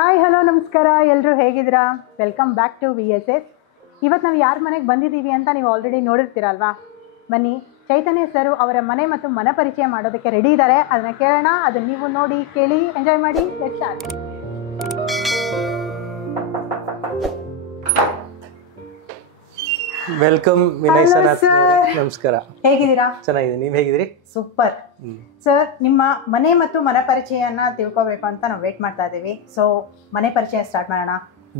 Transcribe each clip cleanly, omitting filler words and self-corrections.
Hi hello ನಮಸ್ಕಾರ, ಎಲ್ಲರೂ ಹೇಗಿದ್ದೀರಾ? Welcome back to VSS. ಇವತ್ತು ನಾವು ಯಾರ ಮನೆಗೆ ಬಂದಿದ್ದೀವಿ ಅಂತ ನೀವು ಆಲ್ರೆಡಿ ನೋಡಿರ್ತೀರಲ್ವಾ. ಬನ್ನಿ, ಚೈತನ್ಯ ಸರ್ ಅವರ ಮನೆ ಮತ್ತು ಮನ ಪರಿಚಯ ಮಾಡೋದಕ್ಕೆ ರೆಡಿ ಇದ್ದಾರೆ. ಅದನ್ನ ಕೇಳೋಣ. ಅದನ್ನ ನೀವು ನೋಡಿ, ಕೇಳಿ, ಎಂಜಾಯ್ ಮಾಡಿ. ವೆಲ್ಕಮ್ ವಿನಯ್ ಸನಾಥ್. ನಮಸ್ಕಾರ. ಹೇಗಿದ್ದೀರಾ? ಚೆನ್ನಾಗಿದೆ, ನೀವು ಹೇಗಿದ್ದೀರಿ? Super sir. ನಿಮ್ಮ ಮನೆ ಮತ್ತು ಮನ ಪರಿಚಯನ ತಿಳ್ಕೋಬೇಕು ಅಂತ ನಾವು ವೇಟ್ ಮಾಡ್ತಾ ಇದ್ದೀವಿ. ಸೊ ಮನೆ ಪರಿಚಯ ಸ್ಟಾರ್ಟ್ ಮಾಡೋಣ.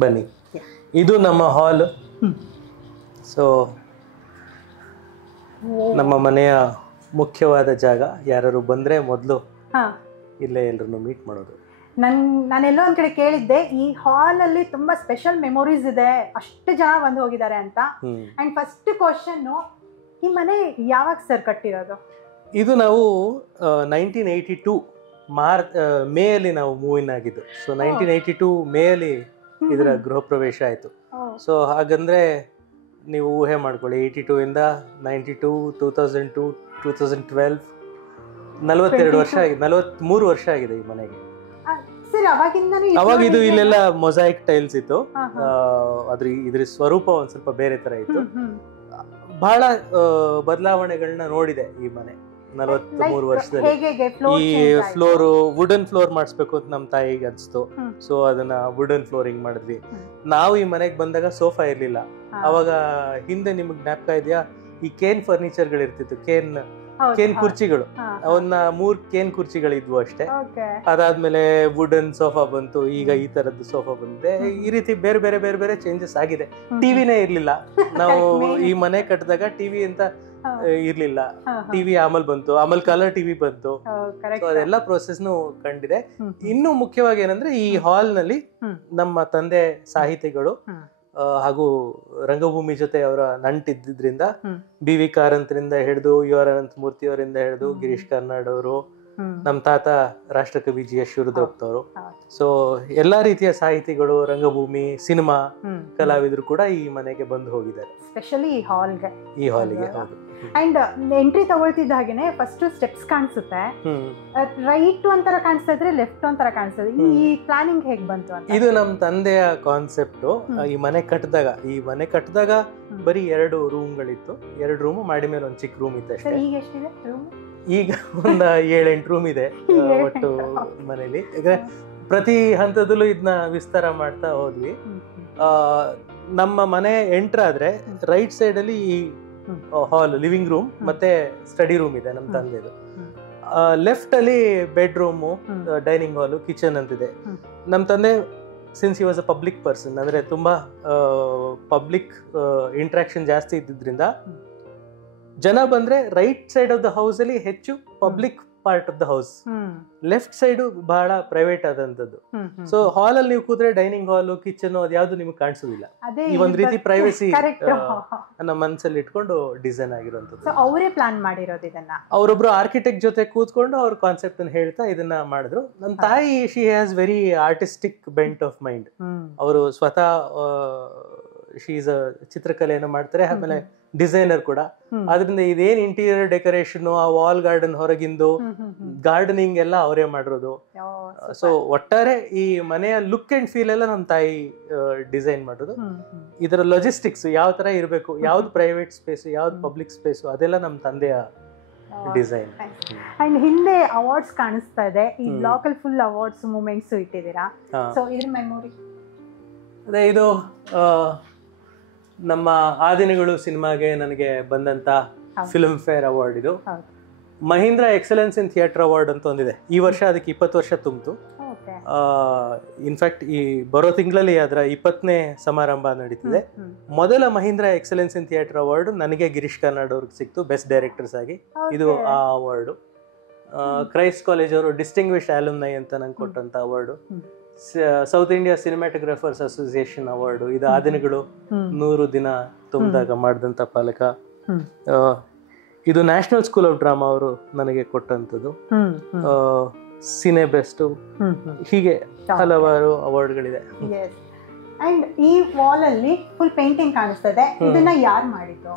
ಬನ್ನಿ, ಇದು ನಮ್ಮ ಹಾಲ್. ಸೊ ನಮ್ಮ ಮನೆಯ ಮುಖ್ಯವಾದ ಜಾಗ. ಯಾರು ಬಂದ್ರೆ ಮೊದಲು ಇಲ್ಲೇ ಎಲ್ಲರನ್ನು ಮೀಟ್ ಮಾಡೋದು. ನಾನೆಲ್ಲೋ ಒಂದ್ ಕಡೆ ಕೇಳಿದ್ದೆ, ಈ ಹಾಲ್ ಅಲ್ಲಿ ತುಂಬಾ ಸ್ಪೆಷಲ್ ಮೆಮೊರೀಸ್ ಇದೆ, ಅಷ್ಟು ಜನ ಬಂದು ಹೋಗಿದ್ದಾರೆ ಅಂತ. ಅಂಡ್ ಫಸ್ಟ್ ಕ್ವಶನ್, ಈ ಮನೆ ಯಾವಾಗ ಸರ್ ಕಟ್ಟಿರೋದು? ಇದು ನಾವು 1982 ಮೇ ಅಲ್ಲಿ ನಾವು ಮೂವ್ ಇನ್ ಆಗಿದ್ದು. ಸೊ 1982 ಮೇ ಅಲ್ಲಿ ಇದರ ಗೃಹ ಪ್ರವೇಶ ಆಯ್ತು. ಸೊ ಹಾಗಂದ್ರೆ ನೀವು ಊಹೆ ಮಾಡ್ಕೊಳ್ಳಿ, 82 ಇಂದ 92, 2002, 2012, 42 ವರ್ಷ ಆಗಿದೆ, 43 ವರ್ಷ ಆಗಿದೆ ಈ ಮನೆಗೆ. ಅವಾಗ ಇದು ಇಲ್ಲೆಲ್ಲ ಮೊಸಾಯಿಕ್ ಟೈಲ್ಸ್ ಇತ್ತು. ಇದ್ರ ಸ್ವರೂಪ ಒಂದ್ ಸ್ವಲ್ಪ ಬೇರೆ ತರ ಇತ್ತು. ಬಹಳ ಬದಲಾವಣೆಗಳನ್ನ ನೋಡಿದೆ ಈ ಮನೆ 43 ವರ್ಷದಲ್ಲಿ. ಈ ಫ್ಲೋರ್ ವುಡನ್ ಫ್ಲೋರ್ ಮಾಡಿಸ್ಬೇಕು ಅಂತ ನಮ್ ತಾಯಿಗೆ ಅನ್ಸ್ತು. ಸೊ ಅದನ್ನ ವುಡನ್ ಫ್ಲೋರಿಂಗ್ ಮಾಡಿದ್ವಿ. ನಾವು ಈ ಮನೆಗೆ ಬಂದಾಗ ಸೋಫಾ ಇರ್ಲಿಲ್ಲ. ಅವಾಗ ಹಿಂದೆ ನಿಮಗ್ ಜ್ಞಾಪಕ ಇದೆಯಾ, ಈ ಕೇನ್ ಫರ್ನಿಚರ್ ಗಳು ಇರ್ತಿತ್ತು, ಕೇನ್ ಕುರ್ಚಿಗಳು. ಅವನ್ನ 3 ಕೇನ್ ಕುರ್ಚಿಗಳಿದ್ವು ಅಷ್ಟೇ. ಅದಾದ್ಮೇಲೆ ವುಡನ್ ಸೋಫಾ ಬಂತು. ಈಗ ಈ ತರದ್ದು ಸೋಫಾ ಬಂದಿದೆ. ಈ ರೀತಿ ಬೇರೆ ಬೇರೆ ಬೇರೆ ಬೇರೆ ಚೇಂಜಸ್ ಆಗಿದೆ. ಟಿವಿನೇ ಇರ್ಲಿಲ್ಲ ನಾವು ಈ ಮನೆ ಕಟ್ಟಿದಾಗ. ಟಿವಿ ಅಂತ ಇರ್ಲಿಲ್ಲ. ಟಿವಿ ಆಮೇಲೆ ಬಂತು, ಆಮೇಲೆ ಕಲರ್ ಟಿವಿ ಬಂತು. ಅದೆಲ್ಲ ಪ್ರೋಸೆಸ್ನು ಕಂಡಿದೆ. ಇನ್ನು ಮುಖ್ಯವಾಗಿ ಏನಂದ್ರೆ, ಈ ಹಾಲ್ ನಲ್ಲಿ ನಮ್ಮ ತಂದೆ ಸಾಹಿತಿಗಳು ಹಾಗೂ ರಂಗಭೂಮಿ ಜೊತೆ ಅವರ ನಂಟಿದ್ದಿದ್ರಿಂದ BV ಕಾರಂತರಿಂದ ಹಿಡಿದು UR ಅನಂತ ಮೂರ್ತಿ ಅವರಿಂದ ಹಿಡಿದು ಗಿರೀಶ್ ಕಾರ್ನಾಡ್ ಅವರು, ನಮ್ ತಾತ ರಾಷ್ಟ್ರಕವಿ GS ಶಿವರುದ್ರಪ್ಪನವರು. ಸೊ ಎಲ್ಲಾ ರೀತಿಯ ಸಾಹಿತಿಗಳು, ರಂಗಭೂಮಿ, ಸಿನಿಮಾ ಕಲಾವಿದರು ಕೂಡ ಈ ಮನೆಗೆ ಬಂದು ಹೋಗಿದ್ದಾರೆ, ಸ್ಪೆಷಲಿ ಈ ಹಾಲ್ಗೆ. ಹೌದು. ಅಂಡ್ ಎಂಟ್ರಿ ತಗೊಳ್ತಿದ್ದ ಹಾಗೇನೆ ಫಸ್ಟ್ ಸ್ಟೆಪ್ಸ್ ಕಾಣಿಸುತ್ತೆ. ರೈಟ್ ಒಂಥರ ಕಾಣಿಸ್ತಾ ಇದ್ರೆ, ಲೆಫ್ಟ್ ಒಂಥರ ಕಾಣಿಸ್ತದೆ. ಈ ಪ್ಲಾನಿಂಗ್ ಹೇಗ್ ಬಂತು ಅಂತ? ಇದು ನಮ್ ತಂದೆಯ ಕಾನ್ಸೆಪ್ಟ್. ಈ ಮನೆ ಕಟ್ಟಿದಾಗ ಬರೀ 2 ರೂಮ್ಗಳಿತ್ತು. 2 ರೂಮ್, ಮಾಡಿ ಮೇಲೆ ಒಂದು ಚಿಕ್ಕ ರೂಮ್ ಇತ್ತು ಅಷ್ಟೇ. ಈಗ ಎಷ್ಟಿದೆ ರೂಮ್? ಈಗ ಒಂದು 7-8 ರೂಮ್ ಇದೆ ಒಟ್ಟು ಮನೇಲಿ. ಈಗ ಪ್ರತಿ ಹಂತದಲ್ಲೂ ಇದನ್ನ ವಿಸ್ತಾರ ಮಾಡ್ತಾ ಹೋದ್ವಿ. ನಮ್ಮ ಮನೆ ಎಂಟರ್ ಆದ್ರೆ ರೈಟ್ ಸೈಡ್ ಅಲ್ಲಿ ಈ ಹಾಲ್, ಲಿವಿಂಗ್ ರೂಮ್ ಮತ್ತೆ ಸ್ಟಡಿ ರೂಮ್ ಇದೆ ನಮ್ ತಂದೆದು. ಲೆಫ್ಟ್ ಅಲ್ಲಿ ಬೆಡ್ರೂಮು, ಡೈನಿಂಗ್ ಹಾಲು, ಕಿಚನ್ ಅಂತಿದೆ. ನಮ್ ತಂದೆ since he was a public person, ಅಂದ್ರೆ ತುಂಬಾ ಪಬ್ಲಿಕ್ ಇಂಟ್ರಾಕ್ಷನ್ ಜಾಸ್ತಿ ಇದ್ದಿದ್ರಿಂದ ಜನ ಬಂದ್ರೆ right side of the house ಅಲ್ಲಿ ಹೆಚ್ಚು public part of the house, left side ಬಹಳ ಪ್ರೈವೇಟ್ ಆದಂತದ್ದು. ಸೊ ಹಾಲ್ ಅಲ್ಲಿ ನೀವು ಕೂತ್ರೆ ಡೈನಿಂಗ್ ಹಾಲ್, ಕಿಚನ್ ಅದ್ಯಾವ್ದು ನಿಮ್ಗೆ ಕಾಣಿಸೋದಿಲ್ಲ. ಈ ಒಂದ್ ರೀತಿ ಪ್ರೈವಸಿ ನಮ್ಮ ಮನಸ್ಸಲ್ಲಿ ಇಟ್ಕೊಂಡು ಡಿಸೈನ್ ಆಗಿರುವಂತದ್ದು. ಅವರೇ ಪ್ಲಾನ್ ಮಾಡಿರೋದು ಇದನ್ನ. ಅವರೊಬ್ರು ಆರ್ಕಿಟೆಕ್ಟ್ ಜೊತೆ ಕೂತ್ಕೊಂಡು ಅವ್ರ ಕಾನ್ಸೆಪ್ಟ್ ಅನ್ನು ಹೇಳ್ತಾ ಇದನ್ನ ಮಾಡಿದ್ರು. ನಮ್ಮ ತಾಯಿ, she has very artistic bent of mind. ಅವರು ಸ್ವತಃ ಶಿ ಈಸ್ ಚಿತ್ರಕಲೆಯನ್ನು ಮಾಡ್ತಾರೆ, ಆಮೇಲೆ ಡಿಸೈನರ್ ಕೂಡ. ಆದ್ರಿಂದ ಇದೇನ್ ಇಂಟೀರಿಯರ್ ಡೆಕೋರೇಷನ್, ಆ ವಾಲ್ ಗಾರ್ಡನ್ ಹೊರಗಿಂದು ಗಾರ್ಡನಿಂಗ್ ಎಲ್ಲ ಅವರೇ ಮಾಡಿರೋದು. ಸೊ ಒಟ್ಟಾರೆ ಈ ಮನೆಯ ಲುಕ್ ಅಂಡ್ ಫೀಲ್ ಎಲ್ಲ ನಮ್ಮ ತಾಯಿ ಡಿಸೈನ್ ಮಾಡೋದು. ಇದರ ಲಾಜಿಸ್ಟಿಕ್ಸ್ ಯಾವ ತರ ಇರಬೇಕು, ಯಾವ್ದು ಪ್ರೈವೇಟ್ ಸ್ಪೇಸ್, ಯಾವ್ದು ಪಬ್ಲಿಕ್ ಸ್ಪೇಸ್, ಅದೆಲ್ಲ ನಮ್ಮ ತಂದೆಯ ಡಿಸೈನ್. ಅಂಡ್ ಹಿಂದೆ ಅವಾರ್ಡ್ಸ್ ಕಾಣಿಸ್ತಾ ಇದೆ. ಈ ಬ್ಲಾಕ್ ಅಲ್ಲಿ ಫುಲ್ ಅವಾರ್ಡ್ಸ್ ಮೂಮೆಂಟ್ಸ್ ಇಟ್ಟಿದ್ದೀರಾ. ಸೊ ಇದ್ರ ಮೆಮೊರಿ ಅದೇ, ಇದು ನಮ್ಮ ಆದಿನಗಳು ಸಿನಿಮಾಗೆ ನನಗೆ ಬಂದಂತ ಫಿಲ್ಮ್ ಫೇರ್ ಅವಾರ್ಡ್. ಇದು Mahindra excellence in theatre award ಅಂತ ಒಂದಿದೆ. ಈ ವರ್ಷ ಅದಕ್ಕೆ 20 ವರ್ಷ ತುಂಬಿತು. ಇನ್ಫ್ಯಾಕ್ಟ್ ಈ ಬರೋ ತಿಂಗಳಲ್ಲಿ ಅದರ 20ನೇ ಸಮಾರಂಭ ನಡೀತಿದೆ. ಮೊದಲ Mahindra excellence in theatre award ನನಗೆ ಗಿರೀಶ್ ಕಾರ್ನಾಡ್ ಅವ್ರಿಗೆ ಸಿಕ್ತು, ಬೆಸ್ಟ್ ಡೈರೆಕ್ಟರ್ಸ್ ಆಗಿ. ಇದು ಆ ಅವಾರ್ಡು. ಕ್ರೈಸ್ಟ್ ಕಾಲೇಜ್ ಅವರು ಡಿಸ್ಟಿಂಗ್ವಿಶ್ಡ್ ಆಲುಮ್ನೈ ಅಂತ ನಂಗೆ ಕೊಟ್ಟಂತ award. South India cinematographers association award. ಇದು ಆದಿನಗಳು 100 ದಿನ ತುಂಬಿದಾಗ ಮಾಡಿದಂತ ಫಲಕ. ಇದು ನ್ಯಾಷನಲ್ ಸ್ಕೂಲ್ ಆಫ್ ಡ್ರಾಮಾ ಅವರು ನನಗೆ ಕೊಟ್ಟಂತದ್ದು. ಸಿನೆ ಬೆಸ್ಟ್, ಹೀಗೆ ಹಲವಾರು ಅವಾರ್ಡ್ಗಳಿದೆ. ಅಂಡ್ ಈ ವಾಲ್ ಅಲ್ಲಿ ಫುಲ್ ಪೇಂಟಿಂಗ್ ಕಾಣಿಸ್ತದೆ. ಇದನ್ನ ಯಾರು ಮಾಡಿದ್ದು?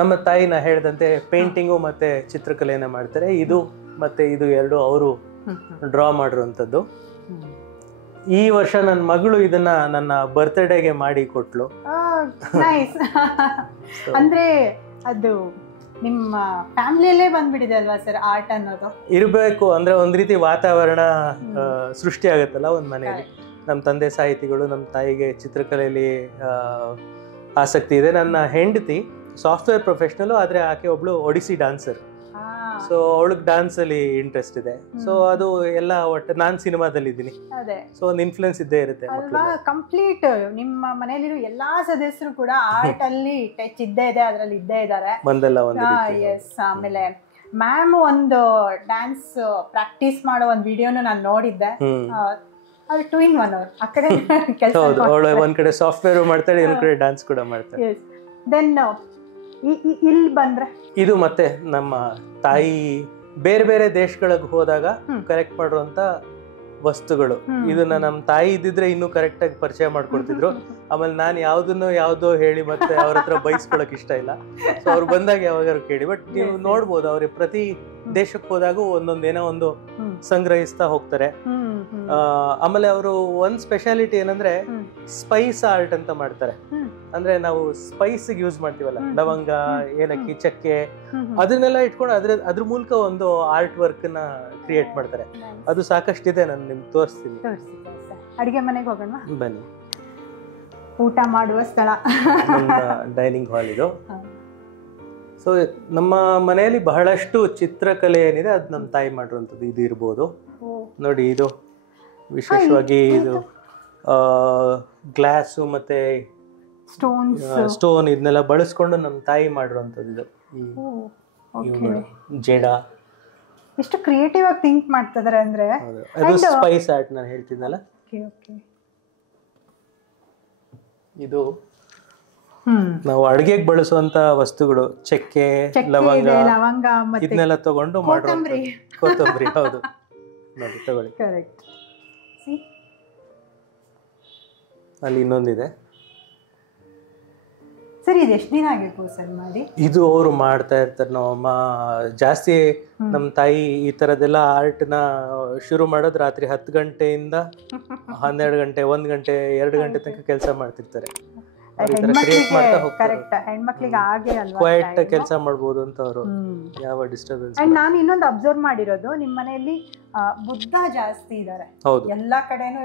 ನಮ್ಮ ತಾಯಿ, ನಾ ಹೇಳಿದಂತೆ ಪೇಂಟಿಂಗು ಮತ್ತೆ ಚಿತ್ರಕಲೆಯನ್ನ ಮಾಡ್ತಾರೆ. ಇದು ಮತ್ತೆ ಇದು 2 ಅವರು ಡ್ರಾ ಮಾಡಿರುವಂತದ್ದು. ಈ ವರ್ಷ ನನ್ನ ಮಗಳು ಇದನ್ನ ನನ್ನ ಬರ್ತ್ಡೇಗೆ ಮಾಡಿ ಕೊಟ್ಲು. ನೈಸ್. ಅಂದ್ರೆ ಅದು ನಿಮ್ಮ ಫ್ಯಾಮಿಲಿಯಲ್ಲೇ ಬಂದ್ಬಿಟ್ಟಿದೆ ಅಲ್ವಾ ಸರ್ ಆರ್ಟ್ ಅನ್ನೋದು? ಇರಬೇಕು, ಅಂದ್ರೆ ಒಂದ್ ರೀತಿ ವಾತಾವರಣ ಸೃಷ್ಟಿ ಆಗುತ್ತಲ್ಲ ಒಂದ್ ಮನೆಯಲ್ಲಿ. ನಮ್ಮ ತಂದೆ ಸಾಹಿತಿಗಳು, ನಮ್ಮ ತಾಯಿಗೆ ಚಿತ್ರಕಲೆಯಲ್ಲಿ ಆಸಕ್ತಿ ಇದೆ. ನನ್ನ ಹೆಂಡತಿ ಸಾಫ್ಟ್ವೇರ್ ಪ್ರೊಫೆಷನಲ್, ಆದ್ರೆ ಆಕೆ ಒಬ್ಳು ಒಡಿಸಿ ಡಾನ್ಸರ್. ಸೊ ಅವಳಿಗೆ ಡಾನ್ಸ್ ಅಲ್ಲಿ ಇಂಟ್ರೆಸ್ಟ್ ಇದೆ. ಸೊ ಅದು ಎಲ್ಲ ಒಟ್ಟು ನಾನ್ ಸಿನಿಮಾದಲ್ಲಿ ಇದ್ದೀನಿ, ಸೊ ಒಂದು ಇನ್ಫ್ಲುಯೆನ್ಸ್ ಇದ್ದೇ ಇರುತ್ತೆ. ಕಂಪ್ಲೀಟ್ ನಿಮ್ಮ ಮನೆಯಲ್ಲಿರೋ ಎಲ್ಲಾ ಸದಸ್ಯರು ಕೂಡ ಆರ್ಟ್ ಅಲ್ಲಿ ಟಚ್ ಇದ್ದೇ ಇದೆ, ಅದ್ರಲ್ಲಿ ಇದ್ದೇ ಇದ್ದಾರೆ. ಒಂದಲ್ಲ ಒಂದು. ಎಸ್. ಆಮೇಲೆ ಮ್ಯಾಮ್ ಒಂದು ಡ್ಯಾನ್ಸ್ ಪ್ರಾಕ್ಟೀಸ್ ಮಾಡೋ ಒಂದು ವಿಡಿಯೋನು ನಾನು ನೋಡಿದ್ದೆ. ಅದು 2 in 1 ಅವ್ರು ಆ ಕಡೆ ಕೆಲಸ. ಹೌದು, ಅವಳು ಒಂದ್ ಕಡೆ ಸಾಫ್ಟ್ವೇರ್ ಮಾಡ್ತಾಳೆ, ಇನ್ನೊಂದ್ ಕಡೆ ಡ್ಯಾನ್ಸ್ ಕೂಡ ಮಾಡ್ತಾಳೆ. ದೆನ್ ಇಲ್ಲಿ ಬಂದ್ರೆ ಇದು ಮತ್ತೆ ನಮ್ಮ ತಾಯಿ ಬೇರೆ ಬೇರೆ ದೇಶಗಳಿಗೆ ಹೋದಾಗ ಕಲೆಕ್ಟ್ ಮಾಡುವಂತ ವಸ್ತುಗಳು. ಇದನ್ನ ನಮ್ಮ ತಾಯಿ ಇದ್ದಿದ್ರೆ ಇನ್ನೂ ಕರೆಕ್ಟ್ ಆಗಿ ಪರಿಚಯ ಮಾಡ್ಕೊಡ್ತಿದ್ರು. ಆಮೇಲೆ ನಾನು ಯಾವ್ದೋ ಹೇಳಿ ಮತ್ತೆ ಅವ್ರ ಹತ್ರ ಬೈಸ್ಕೊಳಕ್ ಇಷ್ಟ ಇಲ್ಲ. ಸೊ ಅವ್ರು ಬಂದಾಗ ಯಾವಾಗಾರು ಕೇಳಿ. ಬಟ್ ನೀವು ನೋಡ್ಬೋದು, ಅವ್ರಿಗೆ ಪ್ರತಿ ದೇಶಕ್ಕೆ ಹೋದಾಗೂ ಏನೋ ಒಂದು ಸಂಗ್ರಹಿಸ್ತಾ ಹೋಗ್ತಾರೆ. ಆಮೇಲೆ ಅವರು ಒಂದ್ ಸ್ಪೆಷಾಲಿಟಿ ಏನಂದ್ರೆ ಸ್ಪೈಸ್ ಆರ್ಟ್ ಅಂತ ಮಾಡ್ತಾರೆ. ಅಂದ್ರೆ ನಾವು ಸ್ಪೈಸ್ ಯೂಸ್ ಮಾಡ್ತೀವಲ್ಲ, ಲವಂಗ, ಏಲಕ್ಕಿ, ಚಕ್ಕೆ, ಅದನ್ನೆಲ್ಲ ಇಟ್ಕೊಂಡು ಅದ್ರ ಮೂಲಕ ಒಂದು ಆರ್ಟ್ ವರ್ಕ್ ನ ಕ್ರಿಯೇಟ್ ಮಾಡ್ತಾರೆ. ಅದು ಸಾಕಷ್ಟಿದೆ, ನಾನು ನಿಮ್ಗೆ ತೋರಿಸ್ತೀನಿ. ಅಡಿಗೆ ಮನೆಗೆ ಹೋಗೋಣ ಬನ್ನಿ. ಊಟ ಮಾಡುವ ಸ್ಥಳ, ಡೈನಿಂಗ್ ಹಾಲ್ ಇದು. ಸೊ ನಮ್ಮ ಮನೆಯಲ್ಲಿ ಬಹಳಷ್ಟು ಚಿತ್ರಕಲೆ ಏನಿದೆ ಅದು ನಮ್ಮ ತಾಯಿ ಮಾಡಿರುವಂಥದ್ದು. ಇದು ಇರ್ಬೋದು ನೋಡಿ, ಇದು ವಿಶೇಷವಾಗಿ ಇದು ಗ್ಲಾಸು ಮತ್ತೆ ಸ್ಟೋನ್ ಇದನ್ನೆಲ್ಲ ಬಳಸ್ಕೊಂಡು ನಮ್ಮ ತಾಯಿ ಮಾಡಿರುವಂಥದ್ದು. ಇದು ಜೇಡ. ಎಷ್ಟು ಕ್ರಿಯೇಟಿವ್ ಆಗಿ ಥಿಂಕ್ ಮಾಡ್ತಿದ್ದಾರೆ ಅಂದ್ರೆ. ಅದು ಸ್ಪೈಸ್ ಆರ್ಟ್ ನಾನು ಹೇಳ್ತಿದ್ನಲ್ಲ. ಇದು ನಾವು ಅಡುಗೆಗೆ ಬಳಸುವಂತ ವಸ್ತುಗಳು, ಚಕ್ಕೆ, ಲವಂಗ ಇದನ್ನೆಲ್ಲ ತಗೊಂಡು ಮಾಡುವಂತ ಕೊತ್ತಂಬರಿ. ಹೌದು ನೋಡಿ, ತಗೊಳ್ಳಿ. ಅಲ್ಲಿ ಇನ್ನೊಂದಿದೆ. ಸರಿ, ಇದು ಎಷ್ಟು ದಿನ ಆಗಿರ್ಬೋದು ಸರ್ ಮಾಡಿ? ಇದು ಅವರು ಮಾಡ್ತಾ ಇರ್ತಾರೆ. ನಮ್ಮಮ್ಮ ಜಾಸ್ತಿ, ನಮ್ಮ ತಾಯಿ ಈ ತರದೆಲ್ಲ ಆರ್ಟ್ ನ ಶುರು ಮಾಡೋದು ರಾತ್ರಿ 10 ಗಂಟೆಯಿಂದ 12 ಗಂಟೆ, 1 ಗಂಟೆ, 2 ಗಂಟೆ ತನಕ ಕೆಲಸ ಮಾಡ್ತಿರ್ತಾರೆ. ಕ್ವೈಟ್ ಕೆಲಸ ಮಾಡ್ಬೋದು ಅಂತ ಅವರು, ಯಾವ ಡಿಸ್ಟರ್ಬೆನ್ಸ್. ಅಂಡ್ ನಾನು ಇನ್ನೊಂದು ಅಬ್ಸರ್ವ್ ಮಾಡಿರೋದು, ನಿಮ್ಮ ಮನೆಯಲ್ಲಿ ಬುದ್ಧ ಜಾಸ್ತಿ ಇದ್ದಾರೆ. ಹೌದು, ಎಲ್ಲಾ ಕಡೆನೂ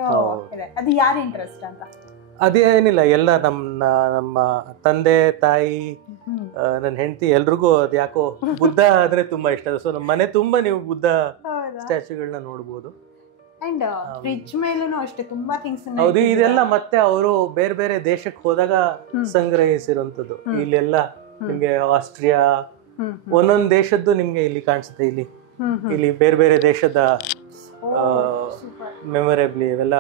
ಇದೆ. ಅದು ಯಾರ ಇಂಟ್ರೆಸ್ಟ್ ಅಂತ? ಅದೇನಿಲ್ಲ, ಎಲ್ಲ ನಮ್ಮ ತಂದೆ ತಾಯಿ, ನನ್ನ ಹೆಂಡತಿ, ಎಲ್ರಿಗೂ ಅದು ಯಾಕೋ ಬುದ್ಧ ಅಂದ್ರೆ ತುಂಬಾ ಇಷ್ಟ. ಸೊ ನಮ್ಮ ಮನೆ ತುಂಬಾ ನೀವು ಬುದ್ಧ ಸ್ಟ್ಯಾಚ್ಯೂಗಳನ್ನ ನೋಡ್ಬೋದು. ಅಂಡ್ ಫ್ರಿಡ್ಜ್ ಮೇಲೂ ಅಷ್ಟೇ ತುಂಬಾ ಥಿಂಗ್ಸ್. ಹೌದು, ಇದೆಲ್ಲ ಮತ್ತೆ ಅವರು ಬೇರೆ ಬೇರೆ ದೇಶಕ್ಕೆ ಹೋದಾಗ ಸಂಗ್ರಹಿಸಿರುವಂತದ್ದು. ಇಲ್ಲೆಲ್ಲ ನಿಮ್ಗೆ ಆಸ್ಟ್ರಿಯಾ, ಒಂದೊಂದು ದೇಶದ್ದು ನಿಮ್ಗೆ ಇಲ್ಲಿ ಕಾಣಿಸುತ್ತೆ. ಇಲ್ಲಿ ಬೇರೆ ಬೇರೆ ದೇಶದ ಮೆಮೊರೇಬಲ್ ಇವೆಲ್ಲ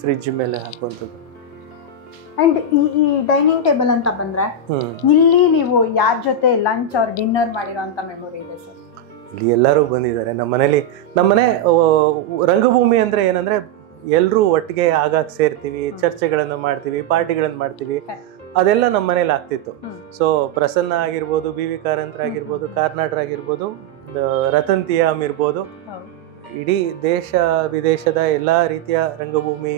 ಫ್ರಿಡ್ಜ್ ಮೇಲೆ ಹಾಕುವಂಥದ್ದು. ಅಂಡ್ ಈ ಡೈನಿಂಗ್ ಟೇಬಲ್ ಅಂತ ಬಂದ್ರೆ, ಇಲ್ಲಿ ನೀವು ಯಾರ ಜೊತೆ ಲಂಚ್ ಆರ್ ಡಿನ್ನರ್ ಮಾಡಿರೋ ಅಂತ ಮೆಮೊರಿ ಇದೆ ಸರ್? ಇಲ್ಲಿ ಎಲ್ಲರೂ ಬಂದಿದ್ದಾರೆ ನಮ್ಮ ಮನೇಲಿ. ನಮ್ಮನೆ ರಂಗಭೂಮಿ ಅಂದ್ರೆ ಏನಂದ್ರೆ ಎಲ್ರೂ ಒಟ್ಟಿಗೆ ಆಗಾಗ ಸೇರ್ತೀವಿ, ಚರ್ಚೆಗಳನ್ನು ಮಾಡ್ತೀವಿ, ಪಾರ್ಟಿಗಳನ್ನು ಮಾಡ್ತೀವಿ. ಅದೆಲ್ಲ ನಮ್ಮ ಮನೇಲಿ ಆಗ್ತಿತ್ತು. ಸೊ ಪ್ರಸನ್ನ ಆಗಿರ್ಬೋದು, ಬಿ ವಿ ಕಾರಂತರ ಆಗಿರ್ಬೋದು, ಕಾರ್ನಾಡ್ರ ಆಗಿರ್ಬೋದು, ರತನ್ ತಿಯಾಮ್ ಇರ್ಬೋದು, ಇಡೀ ದೇಶ ವಿದೇಶದ ಎಲ್ಲಾ ರೀತಿಯ ರಂಗಭೂಮಿ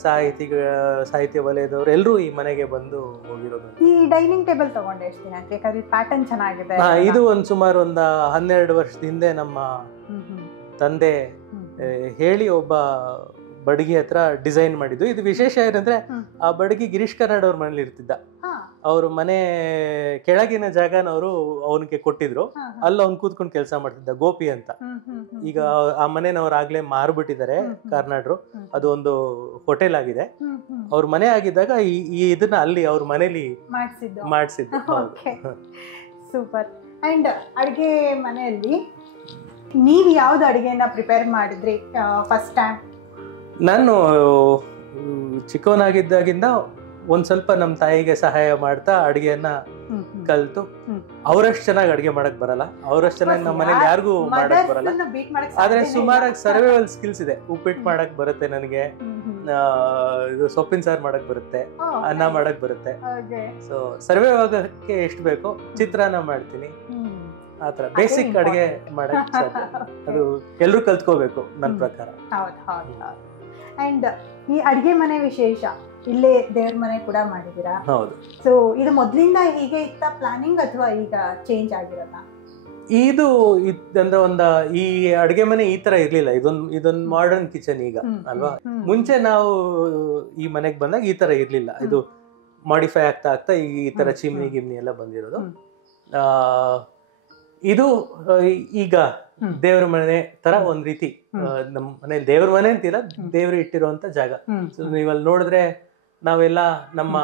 ಸಾಹಿತ್ಯ ವಲಯದವರು ಎಲ್ಲರೂ ಈ ಮನೆಗೆ ಬಂದು ಹೋಗಿರೋದು. ಈ ಡೈನಿಂಗ್ ಟೇಬಲ್ ತಗೊಂಡೆ ಎಷ್ಟು ದಿನ? ಯಾಕಂದ್ರೆ ಪ್ಯಾಟರ್ನ್ ಚೆನ್ನಾಗಿದೆ. ಇದು ಸುಮಾರು 12 ವರ್ಷದ ಹಿಂದೆ ನಮ್ಮ ತಂದೆ ಹೇಳಿ ಒಬ್ಬ ಬಡಗಿ ಹತ್ರ ಡಿಸೈನ್ ಮಾಡಿದ್ದು. ಇದು ವಿಶೇಷ ಏನಂದ್ರೆ, ಆ ಬಡಗಿ ಗಿರೀಶ್ ಕಾರ್ನಾಡ್ ಅವ್ರ ಮನೇಲಿ ಇರ್ತಿದ್ದ. ಅವ್ರ ಮನೆ ಕೆಳಗಿನ ಜಾಗನ ಅವರು ಅವನಿಗೆ ಕೊಟ್ಟಿದ್ರು. ಅಲ್ಲಿ ಅವ್ನು ಕೂತ್ಕೊಂಡು ಕೆಲಸ ಮಾಡ್ತಿದ್ದ, ಗೋಪಿ ಅಂತ. ಈಗ ಆ ಮನೆನವ್ರು ಆಗ್ಲೇ ಮಾರ್ಬಿಟ್ಟಿದ್ದಾರೆ ಕಾರ್ನಾಡ್ರು. ಅದು ಒಂದು ಹೋಟೆಲ್ ಆಗಿದೆ. ಅವ್ರ ಮನೆ ಆಗಿದ್ದಾಗ ಇದನ್ನ ಅಲ್ಲಿ ಅವ್ರ ಮನೇಲಿ ಮಾಡಿಸಿದ್ದು. ಸೂಪರ್. ಅಂಡ್ ಅಡಿಗೆ ಮನೆಯಲ್ಲಿ ನೀವು ಯಾವ್ದು ಅಡಿಗೆನ ಪ್ರಿಪೇರ್ ಮಾಡಿದ್ರಿ ಫಸ್ಟ್ ಟೈಮ್? ನಾನು ಚಿಕ್ಕವನಾಗಿದ್ದಾಗಿಂದ ಒಂದ್ ಸ್ವಲ್ಪ ನಮ್ಮ ತಾಯಿಗೆ ಸಹಾಯ ಮಾಡ್ತಾ ಅಡಿಗೆಯನ್ನ ಕಲ್ತು. ಅವರಷ್ಟು ಚೆನ್ನಾಗಿ ಅಡಿಗೆ ಮಾಡಕ್ ಬರಲ್ಲ, ಅವರಷ್ಟು ಚೆನ್ನಾಗಿ ನಮ್ಮ ಮನೇಲಿ ಯಾರಿಗೂ ಮಾಡಕ್ ಬರಲ್ಲ. ಆದ್ರೆ ಸುಮಾರಾಗಿ ಸರ್ವೈವಲ್ ಸ್ಕಿಲ್ಸ್ ಇದೆ. ಉಪ್ಪಿಟ್ಟು ಮಾಡಕ್ ಬರುತ್ತೆ ನನಗೆ, ಇದು ಸೊಪ್ಪಿನ ಸಾರು ಮಾಡಕ್ ಬರುತ್ತೆ, ಅನ್ನ ಮಾಡಕ್ ಬರುತ್ತೆ. ಸೊ ಸರ್ವೈವ್ ಆಗಕ್ಕೆ ಎಷ್ಟು ಬೇಕೋ ಚಿತ್ರಾನ್ನ ಮಾಡ್ತೀನಿ. ಆತರ ಬೇಸಿಕ್ ಅಡಿಗೆ ಮಾಡಕ್ ಸಾಧ್ಯ. ಅದು ಎಲ್ರು ಕಲ್ತ್ಕೋಬೇಕು ನನ್ನ ಪ್ರಕಾರ. ಹೌದು ಹೌದು ಹೌದು. ಅಂಡ್ ಈ ಅಡಿಗೆ ಮನೆ ವಿಶೇಷ, ಇಲ್ಲೇ ದೇವ್ರ ಮನೆ ಕೂಡ ಮಾಡಿದೀರಾ. ಹೌದು. ಸೊ ಇದು ಮೊದ್ಲಿಂದ ಹೀಗೆ ಇತ್ತ ಪ್ಲಾನಿಂಗ್ ಅಥವಾ ಈಗ ಚೇಂಜ್ ಆಗಿರೋದಾ? ಇದು ಅಂದ್ರೆ ಈ ಅಡಿಗೆ ಮನೆ ಈ ತರ ಇರ್ಲಿಲ್ಲ. ಇದೊಂದು ಮಾಡರ್ನ್ ಕಿಚನ್ ಈಗ ಅಲ್ವಾ. ಮುಂಚೆ ನಾವು ಈ ಮನೆಗೆ ಬಂದಾಗ ಈ ತರ ಇರ್ಲಿಲ್ಲ. ಇದು ಮಾಡಿಫೈ ಆಗ್ತಾ ಆಗ್ತಾ ಈ ತರ ಚಿಮ್ನಿ ಗಿಮ್ನಿ ಎಲ್ಲ ಬಂದಿರೋದು. ಇದು ಈಗ ದೇವ್ರ ಮನೆ ತರ ಒಂದ್ ರೀತಿ. ನಮ್ ಮನೇಲಿ ದೇವ್ರ ಮನೆ ಅಂತಿಲ್ಲ, ದೇವ್ರು ಇಟ್ಟಿರುವಂತ ಜಾಗ. ನೀವಲ್ಲಿ ನೋಡಿದ್ರೆ ನಾವೆಲ್ಲ ನಮ್ಮ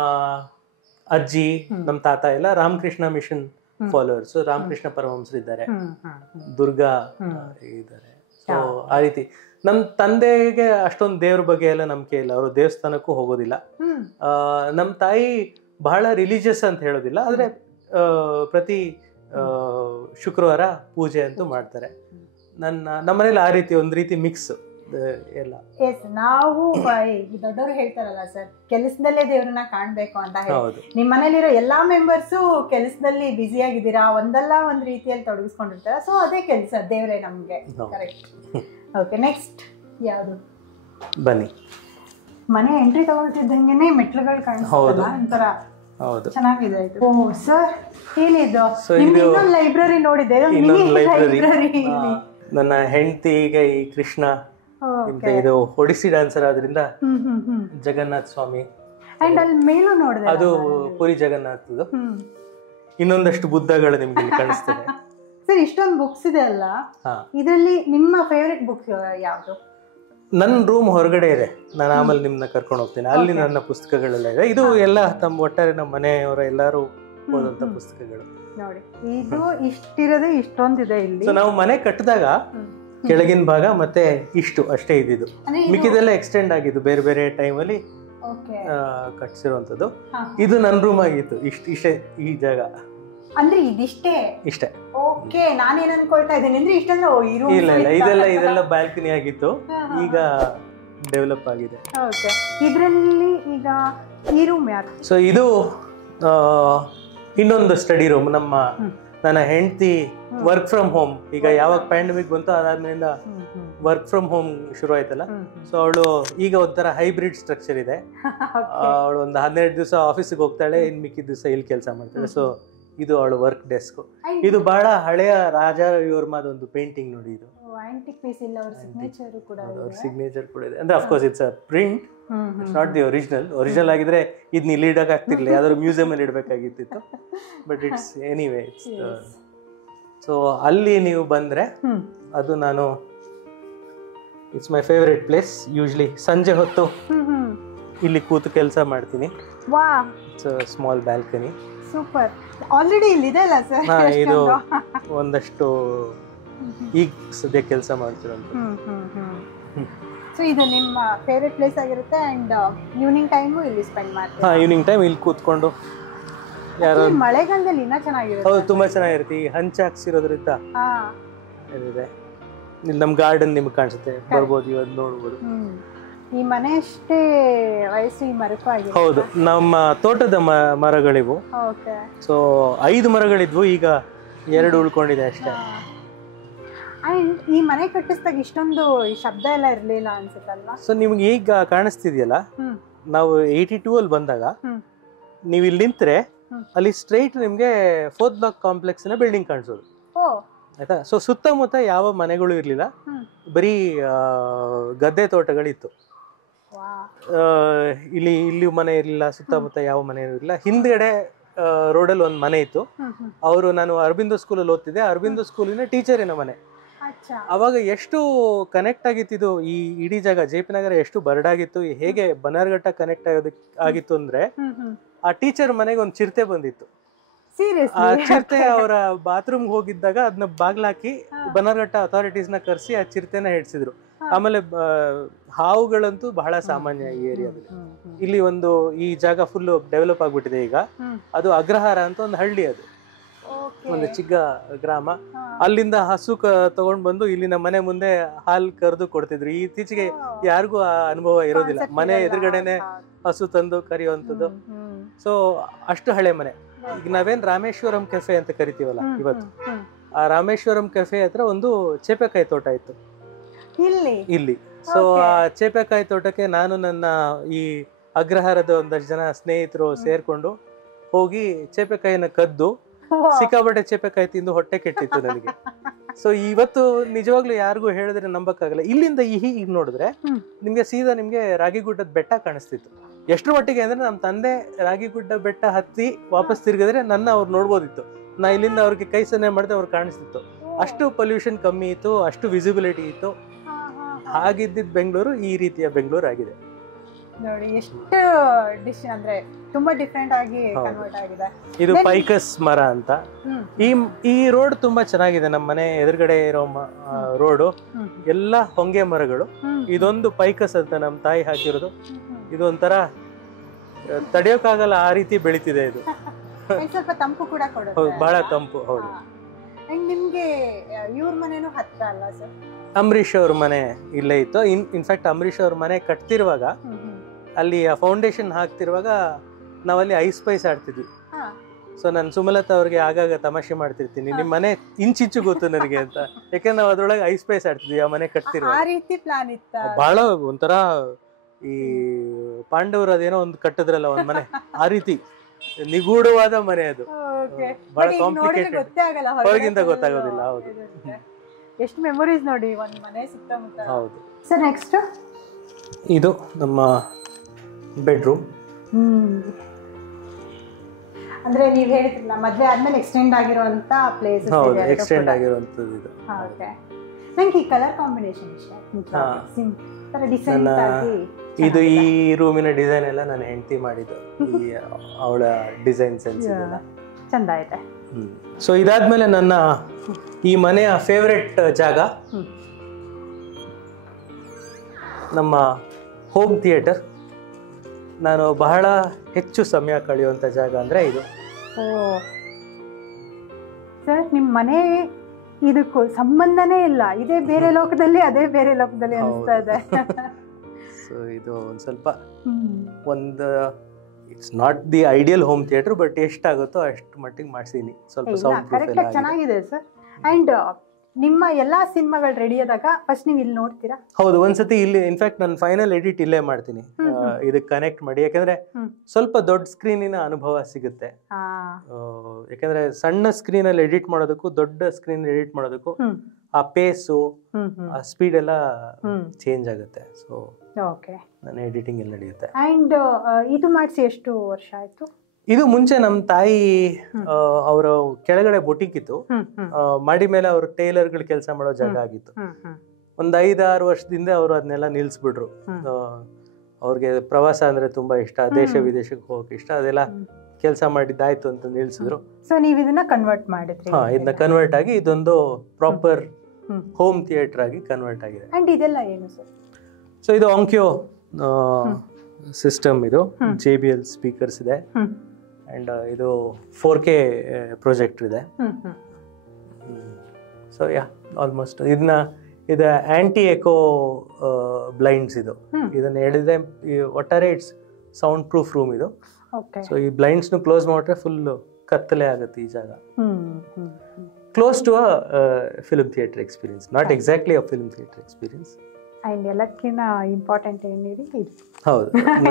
ಅಜ್ಜಿ ನಮ್ ತಾತ ಎಲ್ಲ ರಾಮಕೃಷ್ಣ ಮಿಷನ್ ಫಾಲೋವರ್ಸ್, ರಾಮಕೃಷ್ಣ ಪರಮಹಂಸರು ಇದ್ದಾರೆ, ದುರ್ಗಾ ಇದ್ದಾರೆ. ಸೊ ಆ ರೀತಿ ನಮ್ ತಂದೆಗೆ ಅಷ್ಟೊಂದು ದೇವ್ರ ಬಗ್ಗೆ ಎಲ್ಲ ನಂಬಿಕೆ ಇಲ್ಲ, ಅವರು ದೇವಸ್ಥಾನಕ್ಕೂ ಹೋಗೋದಿಲ್ಲ. ನಮ್ ತಾಯಿ ಬಹಳ ರಿಲಿಜಿಯಸ್ ಅಂತ ಹೇಳೋದಿಲ್ಲ, ಆದ್ರೆ ಪ್ರತಿ ಶುಕ್ರವಾರ ಪೂಜೆ ಅಂತೂ ಮಾಡ್ತಾರೆ. ನಮ್ಮನೇಲಿ ಆ ರೀತಿ ಒಂದ್ ರೀತಿ ಮಿಕ್ಸ್ ಎಲ್ಲ. ಎಸ್, ನಾವು ದೊಡ್ಡವರು ಹೇಳ್ತಾರಲ್ಲ ಸರ್, ಕೆಲಸದಲ್ಲೇ ದೇವ್ರನ್ನ ಕಾಣ್ಬೇಕು ಅಂತ ಹೇಳಿ. ನಿಮ್ ಮನೇಲಿರೋ ಎಲ್ಲಾ ಮೆಂಬರ್ಸು ಕೆಲಸದಲ್ಲಿ ಬ್ಯುಸಿ ಆಗಿದ್ದೀರಾ, ಒಂದಲ್ಲ ಒಂದ್ ರೀತಿಯಲ್ಲಿ ತೊಡಗಿಸ್ಕೊಂಡಿರ್ತಾರ. ಸೊ ಅದೇ ಕೆಲಸ ದೇವ್ರೆ ನಮ್ಗೆ. ಕರೆಕ್ಟ್. ಓಕೆ, ನೆಕ್ಸ್ಟ್ ಯಾವುದು? ಬನ್ನಿ. ಮನೆ ಎಂಟ್ರಿ ತಗೊಳ್ತಿದ್ದಂಗೆನೆ ಮೆಟ್ಲುಗಳು ಕಾಣಿಸ್ತಲ್ಲ, ಒಂಥರ ಚೆನ್ನಾಗಿದೆ. ಓ ಸರ್, ಏನಿದು? ಇನ್ನೊಂದು ಲೈಬ್ರರಿ ನೋಡಿದೆ. ಲೈಬ್ರರಿ. ನನ್ನ ಹೆಂಡತಿಗೆ ಈ ಕೃಷ್ಣ, ಇದು ಒಡಿಸಿ ಡ್ಯಾನ್ಸರ್ ಆದ್ರಿಂದ ಜಗನ್ನಾಥ ಸ್ವಾಮಿ. ಅಂಡ್ ಅಲ್ಲಿ ಮೇಲೂ ನೋಡಿದೆ, ಅದು ಪುರಿ ಜಗನ್ನಾಥದ್ದು. ಇನ್ನೊಂದಷ್ಟು ಬುದ್ಧಗಳು ನಿಮ್ಗೆ ಕಾಣಿಸ್ತದೆ. ಸರ್, ಇಷ್ಟೊಂದು ಬುಕ್ಸ್ ಇದೆ ಅಲ್ಲ, ಇದರಲ್ಲಿ ನಿಮ್ಮ ಫೇವರಿಟ್ ಬುಕ್ ಯಾವುದು? ನನ್ನ ರೂಮ್ ಹೊರಗಡೆ ಇದೆ, ನಾನು ಆಮೇಲೆ ನಿಮ್ನ ಕರ್ಕೊಂಡು ಹೋಗ್ತೀನಿ. ಅಲ್ಲಿ ನನ್ನ ಪುಸ್ತಕಗಳೆಲ್ಲ ಇದೆ. ಇದು ಎಲ್ಲ ಒಟ್ಟಾರೆ ನಮ್ಮ ಮನೆಯವರ ಎಲ್ಲಾರು ಓದಂತ ಪುಸ್ತಕಗಳು. ನೋಡಿ, ಇದು ಇಷ್ಟಿರೋದು ಇಷ್ಟೊಂದಿದೆ ಇಲ್ಲಿ. ಸೊ ನಾವು ಮನೆ ಕಟ್ಟಿದಾಗ ಕೆಳಗಿನ ಭಾಗ ಮತ್ತೆ ಇಷ್ಟು ಅಷ್ಟೇ ಇದ್ದಿದ್ದು, ಮಿಕ್ಕಿದೆಲ್ಲ ಎಕ್ಸ್ಟೆಂಡ್ ಆಗಿದ್ದು ಬೇರೆ ಬೇರೆ ಟೈಮಲ್ಲಿ ಕಟ್ಸಿರುವಂತದ್ದು. ಇದು ನನ್ನ ರೂಮ್ ಆಗಿತ್ತು. ಇಷ್ಟೇ ಈ ಜಾಗ ಅಂದ್ರೆ ಇದಿಷ್ಟೇ ಇಷ್ಟೇ. ಓಕೆ, ನಾನೇನ್ ಅನ್ಕೊಳ್ತಾ ಇದ್ದೇನೆ ಅಂದ್ರೆ ಇಷ್ಟಂದ್ರೆ ಇಲ್ಲ ಇದೆಲ್ಲ ಬ್ಯಾಲ್ಕನಿ ಆಗಿತ್ತು, ಈಗ ಡೆವಲಪ್ ಆಗಿದೆ. ಓಕೆ, ಇದರಲ್ಲಿ ಈಗ ಈ ರೂಮ್ ಯಾರು? ಸೊ ಇದು ಇನ್ನೊಂದು ಸ್ಟಡಿ ರೂಮ್. ನನ್ನ ಹೆಂಡತಿ ವರ್ಕ್ ಫ್ರಮ್ ಹೋಮ್, ಈಗ ಯಾವಾಗ ಪ್ಯಾಂಡಮಿಕ್ ಬಂತು ಅದಾದ್ಮೇಲಿಂದ ವರ್ಕ್ ಫ್ರಮ್ ಹೋಮ್ ಶುರು ಆಯ್ತಲ್ಲ. ಸೊ ಅವಳು ಈಗ ಒಂಥರ ಹೈಬ್ರಿಡ್ ಸ್ಟ್ರಕ್ಚರ್ ಇದೆ. ಅವಳು ಒಂದು 12 ದಿವಸ ಆಫೀಸಿಗೆ ಹೋಗ್ತಾಳೆ, ಇನ್ ಮಿಕ್ಕಿದ ದಿವಸ ಇಲ್ಲಿ ಕೆಲಸ ಮಾಡ್ತಾಳೆ. ಸೊ ಇದು ಅವಳು ವರ್ಕ್ ಡೆಸ್ಕ್. ಇದು ಬಹಳ ಹಳೆಯ ರಾಜ ರವಿವರ್ಮದ ಒಂದು ಪೇಂಟಿಂಗ್ ನೋಡಿ. ಇದು ಅವ್ರ ಸಿಗ್ನೇಚರ್ ಕೂಡ ಇದೆ. ಅಂದ್ರೆ of course it's a print, it's not the original ಆಗಿದ್ರೆ ಇದನ್ನ ಇಲ್ಲಿ ಇಡಕ್ ಆಗ್ತಿರ್ಲಿಲ್ಲ, ಯಾವ್ದಾದ್ರು ಮ್ಯೂಸಿಯಂ ಅಲ್ಲಿ ಇಡಬೇಕಾಗಿತ್ತು. But it's anyway it's. So ಅಲ್ಲಿ ನೀವು ಬಂದ್ರೆ ಅದು it's my favourite place. Usually ಸಂಜೆ ಹೊತ್ತು ಇಲ್ಲಿ ಕೂತು ಕೆಲಸ ಮಾಡ್ತೀನಿ. It's a small balcony. Super. Already ಇಲ್ಲಿದೆ ಅಲ್ಲ ಸರ್? ಇದು ಒಂದಷ್ಟು ಈಗ ಸದ್ಯ ಕೆಲಸ ಮಾಡ್ತಿರೋದು. ಸೊ ಇದು ನಿಮ್ಮ ಫೇವರೇಟ್ ಪ್ಲೇಸ್ ಆಗಿರುತ್ತೆ. ಅಂಡ್ ಈವ್ನಿಂಗ್ ಟೈಮು ಇಲ್ಲಿ ಸ್ಪೆಂಡ್ ಮಾಡ್ತೀರಾ? ಈವ್ನಿಂಗ್ ಟೈಮ್ ಇಲ್ಲಿ ಕೂತ್ಕೊಂಡು ಯಾರು ಮಳೆಗಾಲದಲ್ಲಿ ಇನ್ನೂ ಚೆನ್ನಾಗಿರುತ್ತೆ. ಹೌದು, ತುಂಬಾ ಚೆನ್ನಾಗಿರುತ್ತೆ. ಈ ಹಂಚು ಹಾಕ್ಸಿರೋದ್ರಿಂದ ಇದೆ. ಇಲ್ಲಿ ನಮ್ಮ ಗಾರ್ಡನ್ ನಿಮ್ಗೆ ಕಾಣಿಸುತ್ತೆ, ಬರ್ಬೋದು, ಇವತ್ತು ನೋಡ್ಬೋದು. ಈ ಮನೆ ಅಷ್ಟೇ ವಯಸ್ಸು ಈ ಮರಕ್ಕೂ ಆಗಿದೆ. ಹೌದು, ನಮ್ಮ ತೋಟದ ಮರಗಳಿವು. ಸೊ 5 ಮರಗಳಿದ್ವು, ಈಗ 2 ಉಳ್ಕೊಂಡಿದೆ ಅಷ್ಟೇ. ಅಂಡ್ ಈ ಮನೆ ಕಟ್ಟಿಸಿದಾಗ ಇಷ್ಟೊಂದು ಶಬ್ದ ಎಲ್ಲ ಇರ್ಲಿಲ್ಲ ಅನ್ಸುತ್ತಲ್ವಾ? ಸೊ ನಿಮ್ಗೆ ಈಗ ಕಾಣಿಸ್ತಿದ್ಯಲ್ಲ, ನಾವು 82 ಅಲ್ಲಿ ಬಂದಾಗ ನೀವು ಇಲ್ಲಿ ನಿಂತ್ರೆ ಅಲ್ಲಿ ಸ್ಟ್ರೈಟ್ ನಿಮ್ಗೆ 4th ಬ್ಲಾಕ್ ಕಾಂಪ್ಲೆಕ್ಸ್ ನ ಬಿಲ್ಡಿಂಗ್ ಕಾಣಿಸೋದು, ಆಯ್ತಾ? ಸೊ ಸುತ್ತಮುತ್ತ ಯಾವ ಮನೆಗಳು ಇರ್ಲಿಲ್ಲ, ಬರೀ ಗದ್ದೆ ತೋಟಗಳಿತ್ತು. ಇಲ್ಲಿ ಮನೆ ಇರ್ಲಿಲ್ಲ, ಸುತ್ತಮುತ್ತ ಯಾವ ಮನೆ ಇರಲಿಲ್ಲ. ಹಿಂದ್ಗಡೆ ರೋಡಲ್ಲಿ ಒಂದು ಮನೆ ಇತ್ತು. ನಾನು ಅರಬಿಂದೋ ಸ್ಕೂಲಲ್ಲಿ ಓದ್ತಿದ್ದೆ, ಅರಬಿಂದೋ ಸ್ಕೂಲಿನ ಟೀಚರಿನ ಮನೆ. ಅವಾಗ ಎಷ್ಟು ಕನೆಕ್ಟ್ ಆಗಿತ್ತು ಈ ಇಡೀ ಜಾಗ, ಜೆ ಪಿ ನಗರ ಎಷ್ಟು ಬರಡಾಗಿತ್ತು, ಹೇಗೆ ಬನ್ನರ್ಘಟ್ಟ ಕನೆಕ್ಟ್ ಆಗಿತ್ತು ಅಂದ್ರೆ, ಆ ಟೀಚರ್ ಮನೆಗೆ ಒಂದು ಚಿರತೆ ಬಂದಿತ್ತು. ಆ ಚಿರತೆ ಅವರ ಬಾತ್ರೂಮ್ ಹೋಗಿದ್ದಾಗ ಅದನ್ನ ಬಾಗ್ಲಾಕಿ ಬನ್ನರ್ಘಟ್ಟ ಅಥಾರಿಟೀಸ್ ನ ಕರೆಸಿ ಆ ಚಿರತೆನ ಹಿಡ್ಸಿದ್ರು. ಆಮೇಲೆ ಹಾವುಗಳಂತೂ ಬಹಳ ಸಾಮಾನ್ಯ ಈ ಏರಿಯಾದಲ್ಲಿ. ಇಲ್ಲಿ ಈ ಜಾಗ ಫುಲ್ ಡೆವಲಪ್ ಆಗ್ಬಿಟ್ಟಿದೆ ಈಗ. ಅದು ಅಗ್ರಹಾರ ಅಂತ ಒಂದು ಹಳ್ಳಿ, ಅದು ಒಂದು ಚಿಕ್ಕ ಗ್ರಾಮ. ಅಲ್ಲಿಂದ ಹಸು ತಗೊಂಡ್ ಬಂದು ಇಲ್ಲಿ ನಮ್ಮ ಮನೆ ಮುಂದೆ ಹಾಲು ಕರೆದು ಕೊಡ್ತಿದ್ರು. ಇತ್ತೀಚೆಗೆ ಯಾರಿಗೂ ಆ ಅನುಭವ ಇರೋದಿಲ್ಲ, ಮನೆ ಎದುರುಗಡೆನೆ ಹಸು ತಂದು ಕರೆಯುವಂಥದ್ದು. ಸೊ ಅಷ್ಟು ಹಳೆ ಮನೆ. ಈಗ ನಾವೇನ್ ರಾಮೇಶ್ವರಂ ಕೆಫೆ ಅಂತ ಕರಿತೀವಲ್ಲ ಇವತ್ತು, ಆ ರಾಮೇಶ್ವರಂ ಕೆಫೆ ಹತ್ರ ಒಂದು ಚೇಪೆಕಾಯಿ ತೋಟ ಇತ್ತು ಇಲ್ಲಿ. ಸೊ ಆ ಚೇಪೆಕಾಯಿ ತೋಟಕ್ಕೆ ನಾನು ನನ್ನ ಈ ಅಗ್ರಹಾರದ ಒಂದಷ್ಟು ಜನ ಸ್ನೇಹಿತರು ಸೇರ್ಕೊಂಡು ಹೋಗಿ ಚೇಪೆಕಾಯಿನ ಕದ್ದು ಸಿಕ್ಕಾಪಟ್ಟೆ ಚೇಪೆಕಾಯಿ ತಿಂದು ಹೊಟ್ಟೆ ಕೆಟ್ಟಿತ್ತು ನನಗೆ. ಸೊ ಇವತ್ತು ನಿಜವಾಗ್ಲೂ ಯಾರಿಗೂ ಹೇಳಿದ್ರೆ ನಂಬಕ್ಕಾಗಲ್ಲ. ಇಲ್ಲಿಂದ ಈಗ ನೋಡಿದ್ರೆ ನಿಮ್ಗೆ ಸೀದಾ ನಿಮ್ಗೆ ರಾಗಿಗುಡ್ಡದ ಬೆಟ್ಟ ಕಾಣಿಸ್ತಿತ್ತು. ಎಷ್ಟರ ಮಟ್ಟಿಗೆ ಅಂದ್ರೆ ನಮ್ಮ ತಂದೆ ರಾಗಿಗುಡ್ಡ ಬೆಟ್ಟ ಹತ್ತಿ ವಾಪಸ್ ತಿರ್ಗಿದ್ರೆ ನನ್ನ ಅವ್ರು ನೋಡ್ಬೋದಿತ್ತು. ನಾ ಇಲ್ಲಿಂದ ಅವ್ರಿಗೆ ಕೈ ಸನ್ನೆ ಮಾಡಿದ್ರೆ ಅವ್ರು ಕಾಣಿಸ್ತಿತ್ತು. ಅಷ್ಟು ಪೊಲ್ಯೂಷನ್ ಕಮ್ಮಿ ಇತ್ತು, ಅಷ್ಟು ವಿಸಿಬಿಲಿಟಿ ಇತ್ತು. ಹಾಗಿದ್ದಿದ್ ಬೆಂಗಳೂರು ಈ ರೀತಿಯ ಬೆಂಗಳೂರು ಆಗಿದೆ ನೋಡಿ. ಎಷ್ಟು ಡಿಶ್ ಅಂದ್ರೆ ತುಂಬಾ ಡಿಫ್ರೆಂಟ್ ಆಗಿ ಕನ್ವರ್ಟ್ ಆಗಿದೆ. ಇದು ಪೈಕಸ್ ಮರ ಅಂತ. ಈ ರೋಡ್ ತುಂಬಾ ಚೆನ್ನಾಗಿದೆ. ನಮ್ಮ ಮನೆ ಎದುರುಗಡೆ ಇರೋ ರೋಡು ಎಲ್ಲ ಹೊಂಗೆ ಮರಗಳು. ಇದೊಂದು ಪೈಕಸ್ ಅಂತ ನಮ್ಮ ತಾಯಿ ಹಾಕಿರೋದು. ಇದು ಒಂಥರ ತಡೆಯೋಕ್ಕಾಗಲ್ಲ, ಆ ರೀತಿ ಬೆಳಿತಿದೆ ಇದು. ಸ್ವಲ್ಪ ತಂಪು ಕೂಡ ಕೊಡುತ್ತೆ. ಬಹಳ ತಂಪು. ಹೌದು. ನಿಮ್ಗೆ ಇವ್ರ ಮನೆನೂ ಹತ್ರ ಅಲ್ಲ ಸರ್? ಅಂಬರೀಷ್ ಅವ್ರ ಮನೆ ಇಲ್ಲೇ ಇತ್ತು. ಇನ್ಫ್ಯಾಕ್ಟ್ ಅಂಬರೀಷ್ ಅವ್ರ ಮನೆ ಕಟ್ತಿರುವಾಗ ಅಲ್ಲಿ ಫೌಂಡೇಶನ್ ಹಾಕ್ತಿರುವಾಗ ನಾವಲ್ಲಿ ಐಸ್ ಪೈಸ್ ಆಡ್ತಿದ್ವಿ. ಸೊ ನಾನು ಸುಮಲತಾ ಅವ್ರಿಗೆ ಆಗಾಗ ತಮಾಷೆ ಮಾಡ್ತಿರ್ತೀನಿ, ನಿಮ್ ಮನೆ ಇಂಚಿಂಚು ಗೊತ್ತು ನನಗೆ ಅಂತ. ಯಾಕಂದ್ರೆ ನಾವು ಅದ್ರೊಳಗೆ ಐಸ್ ಪೈಸ್ ಆಡ್ತಿದ್ವಿ ಆ ಮನೆ ಕಟ್ತಿರುವಾಗ. ಆ ರೀತಿ ಪ್ಲಾನ್ ಇತ್ತ. ಬಹಳ ಒಂಥರ ಈ ಪಾಂಡವರು ಅದೇನೋ ಒಂದು ಕಟ್ಟಿದ್ರಲ್ಲ ಒಂದ್ ಮನೆ, ಆ ರೀತಿ ನಿಗೂಢವಾದ ಮನೆ ಅದು. ಬಹಳ ಕಾಂಪ್ಲಿಕೇಟೆಡ್, ಹೊರಗಿಂದ ಗೊತ್ತಾಗೋದಿಲ್ಲ. ಹೌದು. ಎಷ್ಟು ಮೆಮೊರೀಸ್ ನೋಡಿ ಒಂದ್ ಮನೆ ಸುತ್ತಮುತ್ತ. ಹೌದು ಸರ್. ನೆಕ್ಸ್ಟ್ ಇದು ನಮ್ಮ ಬೆಡ್ರೂಮ್. ಅಂದ್ರೆ ನೀವ್ ಹೇಳಿದ್ರಲ್ಲ ಮದ್ವೆ ಆದ್ಮೇಲೆ ಎಕ್ಸ್ಟೆಂಡ್ ಆಗಿರುವಂತ ಪ್ಲೇಸ್. ಹೌದು, ಎಕ್ಸ್ಟೆಂಡ್ ಆಗಿರುವಂತದ್ದು ಇದು. ಓಕೆ. ನಂಗೆ ಈ ಕಲರ್ ಕಾಂಬಿನೇಷನ್ ಇಷ್ಟ. ತರ ಡಿಸೆಂಟ್ ಆಗಿ. ಇದು ಈ ರೂಮಿನ ಡಿಸೈನ್ ಎಲ್ಲ ನನ್ನ ಹೆಂಡತಿ ಮಾಡಿದ್ದು. ಈ ಅವಳ ಡಿಸೈನ್ ಸೆನ್ಸ್ ಇದೆಲ್ಲ ಚಂದ ಇದೆ. ಸೊ ಇದಾದ್ಮೇಲೆ ನನ್ನ ಈ ಮನೆಯ ಫೇವ್ರೆಟ್ ಜಾಗ ನಮ್ಮ ಹೋಮ್ ಥಿಯೇಟರ್. ನಾನು ಬಹಳ ಹೆಚ್ಚು ಸಮಯ ಕಳೆಯುವಂಥ ಜಾಗ ಅಂದರೆ ಇದು. ಸರ್, ನಿಮ್ಮ ಮನೆ ಇದಕ್ಕೂ ಸಂಬಂಧನೇ ಇಲ್ಲ. ಇದೇ ಬೇರೆ ಲೋಕದಲ್ಲಿ, ಅದೇ ಬೇರೆ ಲೋಕದಲ್ಲಿ ಅನಿಸ್ತಾ ಇದೆ. ಸೊ ಇದು ಒಂದು ಸ್ವಲ್ಪ ಒಂದು it's not the ideal home theatre, but ಎಷ್ಟಾಗುತ್ತೋ ಅಷ್ಟು ಮಟ್ಟಿಗೆ ಮಾಡಿಸಿದೀನಿ. ಸ್ವಲ್ಪ ಸೌಂಡ್ ಪ್ರೂಫ್ ಎಲ್ಲ ಚೆನ್ನಾಗಿದೆ ಸರ್. ಅಂಡ್ ನಿಮ್ಮ ಎಲ್ಲಾ ಸಿನಿಮಾಗಳು ರೆಡಿ ಆದಾಗ ಫಸ್ಟ್ ನೀವು ಇಲ್ಲಿ ನೋಡ್ತೀರಾ? ಹೌದು, ಒಂದ್ಸತಿ ಇಲ್ಲಿ ಇನ್ಫ್ಯಾಕ್ಟ್ ನಾನು ಫೈನಲ್ ಎಡಿಟ್ ಇಲ್ಲೇ ಮಾಡ್ತೀನಿ, ಇದಕ್ಕೆ ಕನೆಕ್ಟ್ ಮಾಡಿ. ಯಾಕಂದ್ರೆ ಸ್ವಲ್ಪ ದೊಡ್ಡ ಸ್ಕ್ರೀನಿನ ಅನುಭವ ಸಿಗುತ್ತೆ. ಯಾಕಂದ್ರೆ ಸಣ್ಣ ಸ್ಕ್ರೀನ್ ಅಲ್ಲಿ ಎಡಿಟ್ ಮಾಡೋದಕ್ಕೂ ದೊಡ್ಡ ಸ್ಕ್ರೀನ್ ಎಡಿಟ್ ಮಾಡೋದಕ್ಕೂ ಆ ಪೇಸು ಆ ಸ್ಪೀಡ್ ಎಲ್ಲ ಚೇಂಜ್ ಆಗುತ್ತೆ. ಸೊ ನನ್ನ ಎಡಿಟಿಂಗ್ ಎಲ್ಲ ನಡೆಯುತ್ತೆ. ಅಂಡ್ ಇದು ಮಾಡಿಸಿ ಎಷ್ಟು ವರ್ಷ ಆಯ್ತು? ಇದು ಮುಂಚೆ ನಮ್ಮ ತಾಯಿ ಅವರ ಕೆಳಗಡೆ ಬೊಟಿಕ್ ಇತ್ತು, ಮಾಡಿ ಮೇಲೆ ಅವರು ಟೈಲರ್ಗಳು ಕೆಲಸ ಮಾಡೋ ಜಾಗ ಆಗಿತ್ತು. ಒಂದ್ 5-6 ವರ್ಷದಿಂದ ಅವರು ಅದನ್ನೆಲ್ಲ ನಿಲ್ಸ್ಬಿಟ್ರು. ಅವ್ರಿಗೆ ಪ್ರವಾಸ ಅಂದ್ರೆ ತುಂಬಾ ಇಷ್ಟ, ದೇಶ ವಿದೇಶಕ್ಕೆ ಹೋಗಕ್ಕೆ ಇಷ್ಟ, ಅದೆಲ್ಲ ಕೆಲಸ ಮಾಡಿದ್ದಾಯ್ತು ಅಂತ ನಿಲ್ಸಿದ್ರು. ಸೊ ನೀವು ಇದನ್ನ ಕನ್ವರ್ಟ್ ಮಾಡಿದ್ರಿ? ಇದನ್ನ ಕನ್ವರ್ಟ್ ಆಗಿ ಇದೊಂದು ಪ್ರಾಪರ್ ಹೋಮ್ ಥಿಯೇಟರ್ ಆಗಿ ಕನ್ವರ್ಟ್ ಆಗಿದೆ. ಅಂಡ್ ಇದೆಲ್ಲ ಏನು ಸರ್? ಸೊ ಇದು ಆಂಕ್ಯೋ ಸಿಸ್ಟಮ್, ಇದು JBL ಸ್ಪೀಕರ್ಸ್ ಇದೆ, ಅಂಡ್ ಇದು 4K ಪ್ರೊಜೆಕ್ಟರ್ ಇದೆ. ಸೊ ಯಾ ಆಲ್ಮೋಸ್ಟ್ ಇದು ಆಂಟಿ ಎಕೋ ಬ್ಲೈಂಡ್ಸ್. ಇದನ್ನ ಹೇಳಿದ್ರೆ ಒಟ್ಟಾರೆ ಇಟ್ಸ್ ಸೌಂಡ್ ಪ್ರೂಫ್ ರೂಮ್ ಇದು. ಸೊ ಈ ಬ್ಲೈಂಡ್ಸ್ ಕ್ಲೋಸ್ ಮಾಡಿದ್ರೆ ಫುಲ್ ಕತ್ತಲೆ ಆಗುತ್ತೆ ಈ ಜಾಗ. Close to a film theatre experience, not exactly a film theatre experience. And ಎಲ್ಲಕ್ಕಿಂತ ಇಂಪಾರ್ಟೆಂಟ್ ಏನಿದೆ ಇದು. ಹೌದು,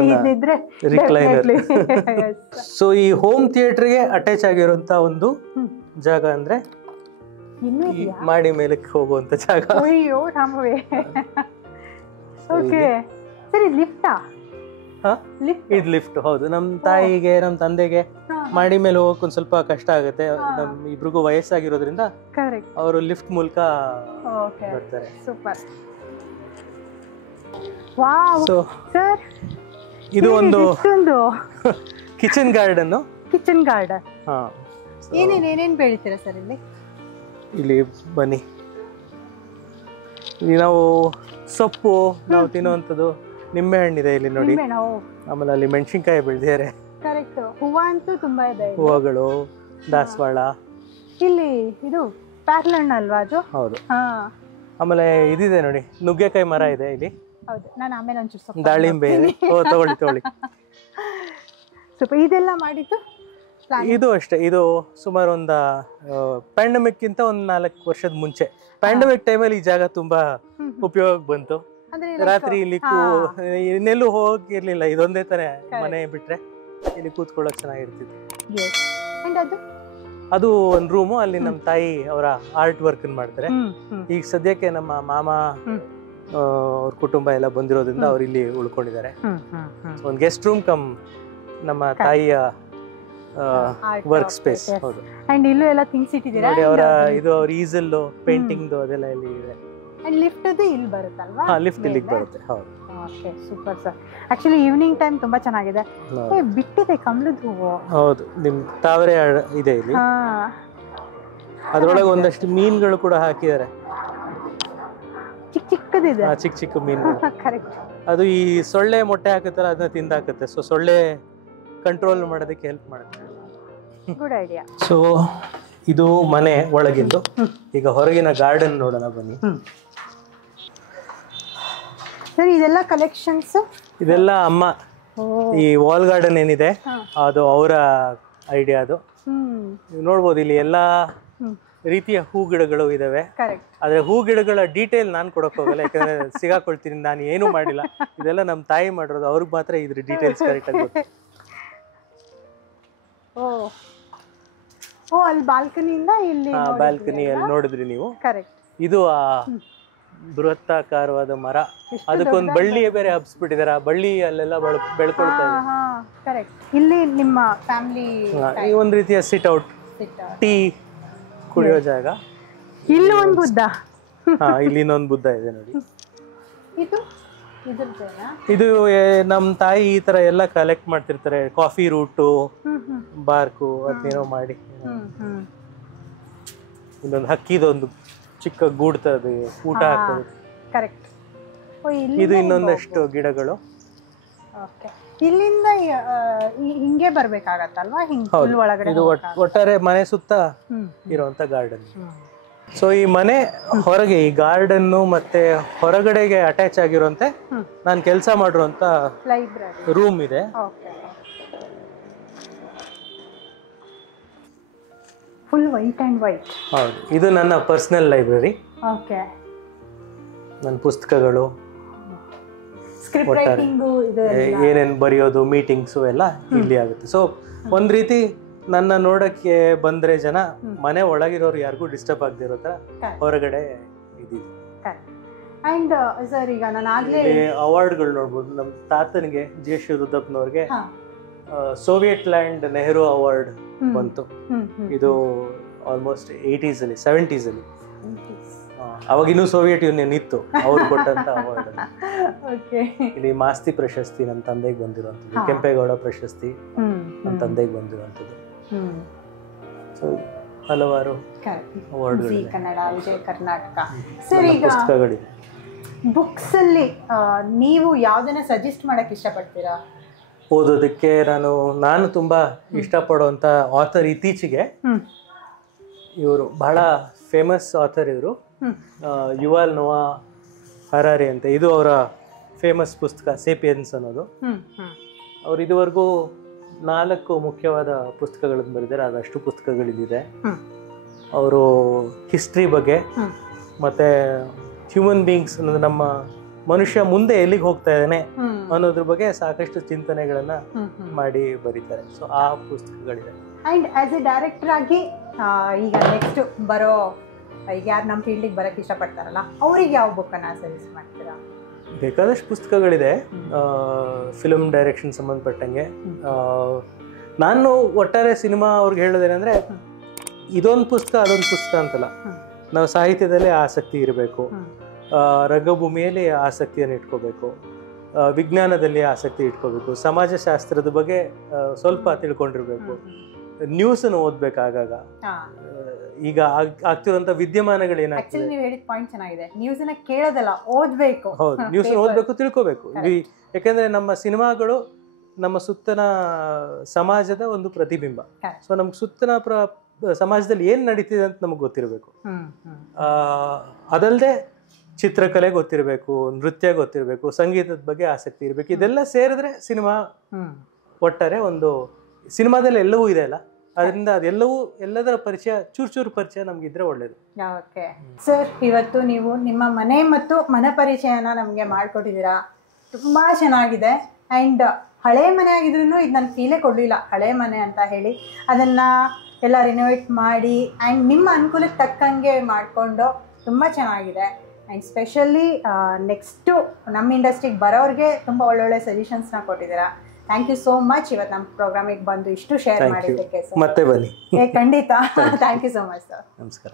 ಇದಿದ್ರೆ ರಿಕ್ಲೈನರ್. ಸೊ ಈ ಹೋಮ್ ಥಿಯೇಟರ್ಗೆ ಅಟ್ಯಾಚ್ ಆಗಿರುವಂತ ಒಂದು ಜಾಗ ಅಂದ್ರೆ ಮಾಡಿ ಮೇಲಕ್ಕೆ ಹೋಗುವಂತ ಜಾಗ. ಅಯ್ಯೋ ರಾಮವೇ. ಓಕೆ ಸರ್, ಇದು ಲಿಫ್ಟಾ? ಇದು ಲಿಫ್ಟ್. ಹೌದು, ನಮ್ಮ ತಾಯಿಗೆ ನಮ್ಮ ತಂದೆಗೆ ಮಾಡಿ ಮೇಲೆ ಹೋಗಕ್ಕೆ ಒಂದ್ ಸ್ವಲ್ಪ ಕಷ್ಟ ಆಗುತ್ತೆ. ನಮ್ ಇಬ್ರಿಗೂ ವಯಸ್ಸಾಗಿರೋದ್ರಿಂದ ಅವರು ಲಿಫ್ಟ್ ಮೂಲಕ ಬರ್ತಾರೆ. ಸೂಪರ್. ವಾವ್ ಸರ್, ಇದು ಒಂದು ಕಿಚನ್ ಗಾರ್ಡನ್. ಕಿಚನ್ ಗಾರ್ಡನ್ ಏನೇನ್ ಬೆಳಿತೀರಾ ಸರ್ ಇಲ್ಲಿ? ಇಲ್ಲಿ ಬನ್ನಿ, ಇಲ್ಲಿ ನಾವು ಸೊಪ್ಪು ನಾವು ತಿನ್ನುವಂಥದ್ದು, ನಿಂಬೆ ಹಣ್ಣಿದೆ ಇಲ್ಲಿ ನೋಡಿ, ಆಮೇಲೆ ಅಲ್ಲಿ ಮೆಣಸಿನ್ಕಾಯಿ ಬೆಳೆದಿದ್ದಾರೆ. ಕರೆಕ್ಟ್. ಹೂವ ಅಂತೂ ತುಂಬಾ ಇದೆ, ಹೂವಗಳು, ದಾಸವಾಳ. ಇಲ್ಲಿ ಇದು ಪ್ಯಾರ್ಲ್ ಹಣ್ಣು ಅಲ್ವಾ ಅದು? ಹೌದು. ಆಮೇಲೆ ಇದಿದೆ ನೋಡಿ, ನುಗ್ಗೆಕಾಯಿ ಮರ ಇದೆ ಇಲ್ಲಿ. ಹೌದು, ನಾನು ಆಮೇಲೆ ಒಂಚೂರು ದಾಳಿಂಬೆ ಇದೆ. ತಗೊಳ್ಳಿ. ಸ್ವಲ್ಪ ಇದೆಲ್ಲ ಮಾಡಿದ್ದು ಇದು ಅಷ್ಟೇ, ಇದು ಸುಮಾರು ಒಂದು ಪ್ಯಾಂಡಮಿಕ್ಕಿಂತ ಒಂದು 4 ವರ್ಷದ ಮುಂಚೆ. ಪ್ಯಾಂಡಮಿಕ್ ಟೈಮಲ್ಲಿ ಈ ಜಾಗ ತುಂಬಾ ಉಪಯೋಗ ಬಂತು. ರಾತ್ರಿ ಇಲ್ಲಿ ಇನ್ನೆಲ್ಲೂ ಹೋಗಿರ್ಲಿಲ್ಲ, ಇದೊಂದೇ ತರ ಮನೆ ಬಿಟ್ರೆ ಇಲ್ಲಿ ಕೂತ್ಕೊಳ್ಳೋಕೆ ಚೆನ್ನಾಗಿರ್ತಿತ್ತು. ಅದು ಒಂದು ರೂಮು, ಅಲ್ಲಿ ನಮ್ಮ ತಾಯಿ ಅವರ ಆರ್ಟ್ ವರ್ಕ್ ಮಾಡ್ತಾರೆ. ಈಗ ಸದ್ಯಕ್ಕೆ ನಮ್ಮ ಮಾಮ ಅವ್ರ ಕುಟುಂಬ ಎಲ್ಲ ಬಂದಿರೋದ್ರಿಂದ ಅವ್ರು ಇಲ್ಲಿ ಉಳ್ಕೊಂಡಿದ್ದಾರೆ. ಒಂದು ಗೆಸ್ಟ್ ರೂಮ್ ಕಮ್ ನಮ್ಮ ತಾಯಿಯ ವರ್ಕ್ ಸ್ಪೇಸ್. ಹೌದು, ಅಂಡ್ ಇಲ್ಲೂ ಎಲ್ಲ ಥಿಂಗ್ಸ್ ಇಟ್ಟಿದ್ದೀರಾ ನೋಡಿ. ಅವರ ಇದು ಅವ್ರ ಈಸಲ್ ಪೇಂಟಿಂಗ್ ಅದೆಲ್ಲ ಇಲ್ಲಿ ಇದೆ. ಅಂಡ್ ಲಿಫ್ಟ್ ಇಲ್ಲಿ ಬರುತ್ತಲ್ವಾ? ಹಾ, ಲಿಫ್ಟ್ ಇಲ್ಲಿಗೆ ಬರುತ್ತೆ. ಹೌದು. Okay, super sir. Actually evening time ತುಂಬಾ ಚೆನ್ನಾಗಿದೆ. ಬಿಟ್ಟಿದೆ ಕಮಲದ ಹೂವು. ಹೌದು, ನಿಮ್ ತಾವರೆ ಇದೆ ಇಲ್ಲಿ. ಅದ್ರೊಳಗೆ ಒಂದಷ್ಟು ಮೀನುಗಳು ಕೂಡ ಹಾಕಿದ್ದಾರೆ. ಚಿಕ್ಕ ಚಿಕ್ಕದಿದೆ. ಚಿಕ್ಕ ಚಿಕ್ಕ ಮೀನುಗಳು. ಕರೆಕ್ಟ್. ಅದು ಈ ಸೊಳ್ಳೆ ಮೊಟ್ಟೆ ಹಾಕುತ್ತಲ್ಲ, ಅದನ್ನ ತಿಂದಾಕುತ್ತೆ. ಸೊ ಸೊಳ್ಳೆ ಕಂಟ್ರೋಲ್ ಮಾಡೋದಕ್ಕೆ ಹೆಲ್ಪ್ ಮಾಡುತ್ತೆ. Good idea. ಸೊ ಇದು ಮನೆ ಒಳಗಿಂದು. ಈಗ ಹೊರಗಿನ ಗಾರ್ಡನ್ ನೋಡೋಣ ಬನ್ನಿ. ಸರ್, ಇದೆಲ್ಲ ಕಲೆಕ್ಷನ್ಸ್? ಇದೆಲ್ಲ ಅಮ್ಮ, ಈ ವಾಲ್ ಗಾರ್ಡನ್ ಏನಿದೆ ಅದು ಅವರ ಐಡಿಯಾ. ಅದು ನೀವು ನೋಡ್ಬೋದು, ಇಲ್ಲಿ ಎಲ್ಲಾ ರೀತಿಯ ಹೂ ಗಿಡಗಳು ಇದಾವೆ. ಆದ್ರೆ ಹೂ ಗಿಡಗಳ ಡೀಟೇಲ್ ನಾನು ಕೊಡಕ್ ಹೋಗಲ್ಲ, ಯಾಕಂದ್ರೆ ಸಿಗಾಕೊಳ್ತೀನಿ. ನಾನು ಏನು ಮಾಡಿಲ್ಲ, ಇದೆಲ್ಲ ನಮ್ಮ ತಾಯಿ ಮಾಡಿರೋದು. ಅವ್ರಿಗೆ ಮಾತ್ರ ಇದ್ರ ಡೀಟೇಲ್ಸ್ ಕರೆಕ್ಟ್ ಆಗಿ ಗೊತ್ತು. ಅಲ್ಲಿ ಬಾಲ್ಕನಿಯಿಂದ ಇಲ್ಲಿ ಬಾಲ್ಕನಿಯಲ್ಲಿ ನೋಡಿದ್ರಿ ನೀವು. ಕರೆಕ್ಟ್. ಇದು ಆ ಬೃಹತ್ತಾಕಾರವಾದ ಮರ, ಅದಕ್ಕೊಂದು ಬಳ್ಳಿ ಬೇರೆ ಹಬ್ಸ್ಬಿಟ್ಟಿದಾರೆ. ಆ ಬಳ್ಳಿ ಅಲ್ಲೆಲ್ಲ ಬೆಳ್ಕೊಳ್ತಾ ಇದೆ. ಕರೆಕ್ಟ್. ಇಲ್ಲಿ ನಿಮ್ಮ ಫ್ಯಾಮಿಲಿ ಒಂದ್ ರೀತಿಯ ಸಿಟ್ ಔಟ್, ಟೀ ಕುಡಿಯೋ ಜಾಗ. ಇಲ್ಲಿ ಒಂದು ಬುದ್ಧ. ಇಲ್ಲಿ ಇನ್ನೊಂದು ಬುದ್ಧ ಇದೆ ನೋಡಿ. ಇದು ನಮ್ ತಾಯಿ ಈ ತರ ಎಲ್ಲ ಕಲೆಕ್ಟ್ ಮಾಡ್ತಿರ್ತಾರೆ. ಕಾಫಿ ರೂಟು, ಬಾರ್ಕು, ಅದೇನೋ ಮಾಡಿ. ಇನ್ನೊಂದು ಹಕ್ಕಿದೊಂದು ಚಿಕ್ಕ ಗೂಡ್ ತರದು ಊಟ ಹಾಕೋದು. ಕರೆಕ್ಟ್. ಇದು ಇನ್ನೊಂದಷ್ಟು ಗಿಡಗಳು. ಇಲ್ಲಿಂದ ಹಿಂಗೆ ಬರ್ಬೇಕಾಗತ್ತಲ್ವಾ? ಇದು ಒಟ್ಟಾರೆ ಮನೆ ಸುತ್ತ ಇರುವಂತ ಗಾರ್ಡನ್. ಸೊ ಈ ಮನೆ ಹೊರಗೆ, ಈ ಗಾರ್ಡನ್ ಮತ್ತೆ ಹೊರಗಡೆಗೆ ಅಟ್ಯಾಚ್ ಆಗಿರುವಂತೆ ನಾನು ಕೆಲಸ ಮಾಡಿರುವಂತ ರೂಮ್ ಇದೆ. Full white and white. ಹೌದು, ಇದು ನನ್ನ ಪರ್ಸನಲ್ ಲೈಬ್ರರಿ. ಓಕೆ. ನನ್ನ ಪುಸ್ತಕಗಳು, ಸ್ಕ್ರಿಪ್ಟ್ ಏನೇನು ಬರೆಯೋದು, ಮೀಟಿಂಗ್ಸು ಎಲ್ಲ ಇಲ್ಲಿ ಆಗುತ್ತೆ. ಸೊ ಒಂದ್ ರೀತಿ ನನ್ನ ನೋಡಕ್ಕೆ ಬಂದ್ರೆ ಜನ ಮನೆ ಒಳಗಿರೋರು ಯಾರಿಗೂ ಡಿಸ್ಟರ್ಬ್ ಆಗದೆ ಇರೋ ತರ ಹೊರಗಡೆ ಇದ್ದೀವಿ. ಅಂಡ್ ಸರ್, ಈಗ ನಾನು ಆಗ್ಲೇ ಅವಾರ್ಡ್ಗಳು ನೋಡ್ಬೋದು. ನಮ್ಮ ತಾತನಿಗೆ ಜೆ ಶಿವರುದ್ರಪ್ಪನವ್ರಿಗೆ ಸೋವಿಯತ್ ಲ್ಯಾಂಡ್ ನೆಹರು ಅವಾರ್ಡ್ ಬಂತು. ಇದು ಆಲ್ಮೋಸ್ಟ್ 80s ಅಲ್ಲಿ 70s ಅಲ್ಲಿ. ಅವಾಗ ಇನ್ನೂ ಸೋವಿಯತ್ ಯೂನಿಯನ್ ಇತ್ತು, ಅವ್ರು ಕೊಟ್ಟಂತ ಅವಾರ್ಡ್. ಇಲ್ಲಿ ಮಾಸ್ತಿ ಪ್ರಶಸ್ತಿ ನನ್ನ ತಂದೆಗೆ ಬಂದಿರುವಂಥದ್ದು, ಕೆಂಪೇಗೌಡ ಪ್ರಶಸ್ತಿ ನನ್ನ ತಂದೆಗೆ ಬಂದಿರುವಂಥದ್ದು. ಸೊ ಹಲವಾರು ಅವಾರ್ಡ್ಗಳು, ಕನ್ನಡ, ವಿಜಯ ಕರ್ನಾಟಕ. ಸರ್, ಈಗ ಪುಸ್ತಕಗಳಿವೆ. ಬುಕ್ಸ್ ಅಲ್ಲಿ ನೀವು ಯಾವ್ದನ್ನ ಸಜೆಸ್ಟ್ ಮಾಡಕ್ ಇಷ್ಟಪಡ್ತೀರಾ ಓದೋದಕ್ಕೆ? ನಾನು ತುಂಬಾ ಇಷ್ಟಪಡುವಂತ ಆಥರ್ ಇತ್ತೀಚೆಗೆ, ಇವರು ಬಹಳ ಫೇಮಸ್ ಆಥರ್. ಇವರು ಯುವಾಲ್ ನೋವಾ ಹರಾರಿ ಅಂತ. ಇದು ಅವರ ಫೇಮಸ್ ಪುಸ್ತಕ ಸೇಪಿಯನ್ಸ್ ಅನ್ನೋದು. ಅವ್ರು ಇದುವರೆಗೂ 4 ಮುಖ್ಯವಾದ ಪುಸ್ತಕಗಳನ್ನು ಬರೆದಿದ್ದಾರೆ. ಅದಷ್ಟು ಪುಸ್ತಕಗಳಿದೆ. ಅವರು ಹಿಸ್ಟ್ರಿ ಬಗ್ಗೆ ಮತ್ತೆ ಹ್ಯೂಮನ್ ಬೀಯಿಂಗ್ಸ್ ಅನ್ನೋದು, ನಮ್ಮ ಮನುಷ್ಯ ಮುಂದೆ ಎಲ್ಲಿಗೆ ಹೋಗ್ತಾ ಇದ್ದಾನೆ ಅನ್ನೋದ್ರ ಬಗ್ಗೆ ಸಾಕಷ್ಟು ಚಿಂತನೆಗಳನ್ನ ಮಾಡಿ ಬರೀತಾರೆ. ಸೊ ಆ ಪುಸ್ತಕಗಳಿದೆ. ಅಂಡ್ ಆಸ್ ಎ ಡೈರೆಕ್ಟರ್ ಆಗಿ ಈಗ ನೆಕ್ಸ್ಟ್ ಬರೋ, ಈಗ ಯಾರು ನಮ್ಮ ಫೀಲ್ಡಿಗೆ ಬರೋಕ್ಕೆ ಇಷ್ಟಪಡ್ತಾರಲ್ಲ, ಅವ್ರಿಗೆ ಯಾವ ಬುಕ್ಕನ್ನು ಸಜೆಸ್ಟ್ ಮಾಡ್ತೀರಾ? ಬೇಕಾದಷ್ಟು ಪುಸ್ತಕಗಳಿದೆ ಫಿಲ್ಮ್ ಡೈರೆಕ್ಷನ್ ಸಂಬಂಧಪಟ್ಟಂಗೆ. ನಾನು ಒಟ್ಟಾರೆ ಸಿನಿಮಾ ಅವ್ರಿಗೆ ಹೇಳೋದೇನೆಂದರೆ, ಇದೊಂದು ಪುಸ್ತಕ ಅದೊಂದು ಪುಸ್ತಕ ಅಂತಲ್ಲ. ನಾವು ಸಾಹಿತ್ಯದಲ್ಲೇ ಆಸಕ್ತಿ ಇರಬೇಕು, ರಂಗಭೂಮಿಯಲ್ಲಿ ಆಸಕ್ತಿಯನ್ನು ಇಟ್ಕೋಬೇಕು, ವಿಜ್ಞಾನದಲ್ಲಿ ಆಸಕ್ತಿ ಇಟ್ಕೋಬೇಕು, ಸಮಾಜಶಾಸ್ತ್ರದ ಬಗ್ಗೆ ಸ್ವಲ್ಪ ತಿಳ್ಕೊಂಡಿರ್ಬೇಕು, ನ್ಯೂಸನ್ನು ಓದ್ಬೇಕು ಆಗಾಗ. ಈಗ ಆಗ್ತಿರುವಂತ ವಿದ್ಯಮಾನಗಳು ಏನಾಗ್ತದೆ, ನೀವು ಹೇಳಿದ ಪಾಯಿಂಟ್ ಚೆನ್ನಾಗಿದೆ. ನ್ಯೂಸ್ನ ಕೇಳೋದಲ್ಲ, ಓದ್ಬೇಕು. ಹೌದು, ನ್ಯೂಸ್ ಓದ್ಬೇಕು, ತಿಳ್ಕೋಬೇಕು. ಯಾಕಂದ್ರೆ ನಮ್ಮ ಸಿನಿಮಾಗಳು ನಮ್ಮ ಸುತ್ತನ ಸಮಾಜದ ಒಂದು ಪ್ರತಿಬಿಂಬ. ಸೊ ನಮ್ಗೆ ಸುತ್ತನ ಸಮಾಜದಲ್ಲಿ ಏನ್ ನಡೀತಿದೆ ಅಂತ ನಮ್ಗೆ ಗೊತ್ತಿರಬೇಕು. ಅದಲ್ಲದೆ ಚಿತ್ರಕಲೆ ಗೊತ್ತಿರಬೇಕು, ನೃತ್ಯ ಗೊತ್ತಿರಬೇಕು, ಸಂಗೀತದ ಬಗ್ಗೆ ಆಸಕ್ತಿ ಇರಬೇಕು. ಇದೆಲ್ಲ ಸೇರಿದ್ರೆ ಸಿನಿಮಾ ಒಟ್ಟಾರೆ ಒಂದು, ಸಿನಿಮಾದಲ್ಲಿ ಎಲ್ಲವೂ ಇದೆ ಅಲ್ಲ, ಅದರಿಂದ ಎಲ್ಲದರ ಪರಿಚಯ ಚೂರು ಪರಿಚಯ ನಮ್ಗಿದ್ರೆ ಒಳ್ಳೇದು. ಓಕೆ ಸರ್, ಇವತ್ತು ನೀವು ನಿಮ್ಮ ಮನೆ ಮತ್ತು ಮನೆ ಪರಿಚಯನ ನಮಗೆ ಮಾಡಿಕೊಟ್ಟಿದ್ದೀರಾ. ತುಂಬ ಚೆನ್ನಾಗಿದೆ. ಆ್ಯಂಡ್ ಹಳೆ ಮನೆ ಆಗಿದ್ರೂ ಇದು ನನಗೆ ಫೀಲೇ ಕೊಡಲಿಲ್ಲ ಹಳೆ ಮನೆ ಅಂತ ಹೇಳಿ. ಅದನ್ನು ಎಲ್ಲ ರಿನೋವೇಟ್ ಮಾಡಿ ಆ್ಯಂಡ್ ನಿಮ್ಮ ಅನುಕೂಲಕ್ಕೆ ತಕ್ಕಂಗೆ ಮಾಡಿಕೊಂಡು ತುಂಬ ಚೆನ್ನಾಗಿದೆ. ಆ್ಯಂಡ್ ಸ್ಪೆಷಲಿ ನೆಕ್ಸ್ಟು ನಮ್ಮ ಇಂಡಸ್ಟ್ರಿಗೆ ಬರೋರಿಗೆ ತುಂಬ ಒಳ್ಳೊಳ್ಳೆ ಸಜೆಷನ್ಸ್ನ ಕೊಟ್ಟಿದ್ದೀರಾ. Thank you so much. ಇವತ್ತು ನಮ್ಮ ಪ್ರೋಗ್ರಾಮಿಗೆ ಬಂದು ಇಷ್ಟು ಶೇರ್ ಮಾಡಿದ್ದಕ್ಕೆ ಸರ್. ಮತ್ತೆ ಬನ್ನಿ. ಖಂಡಿತ. Thank you so much sir. ನಮಸ್ಕಾರ.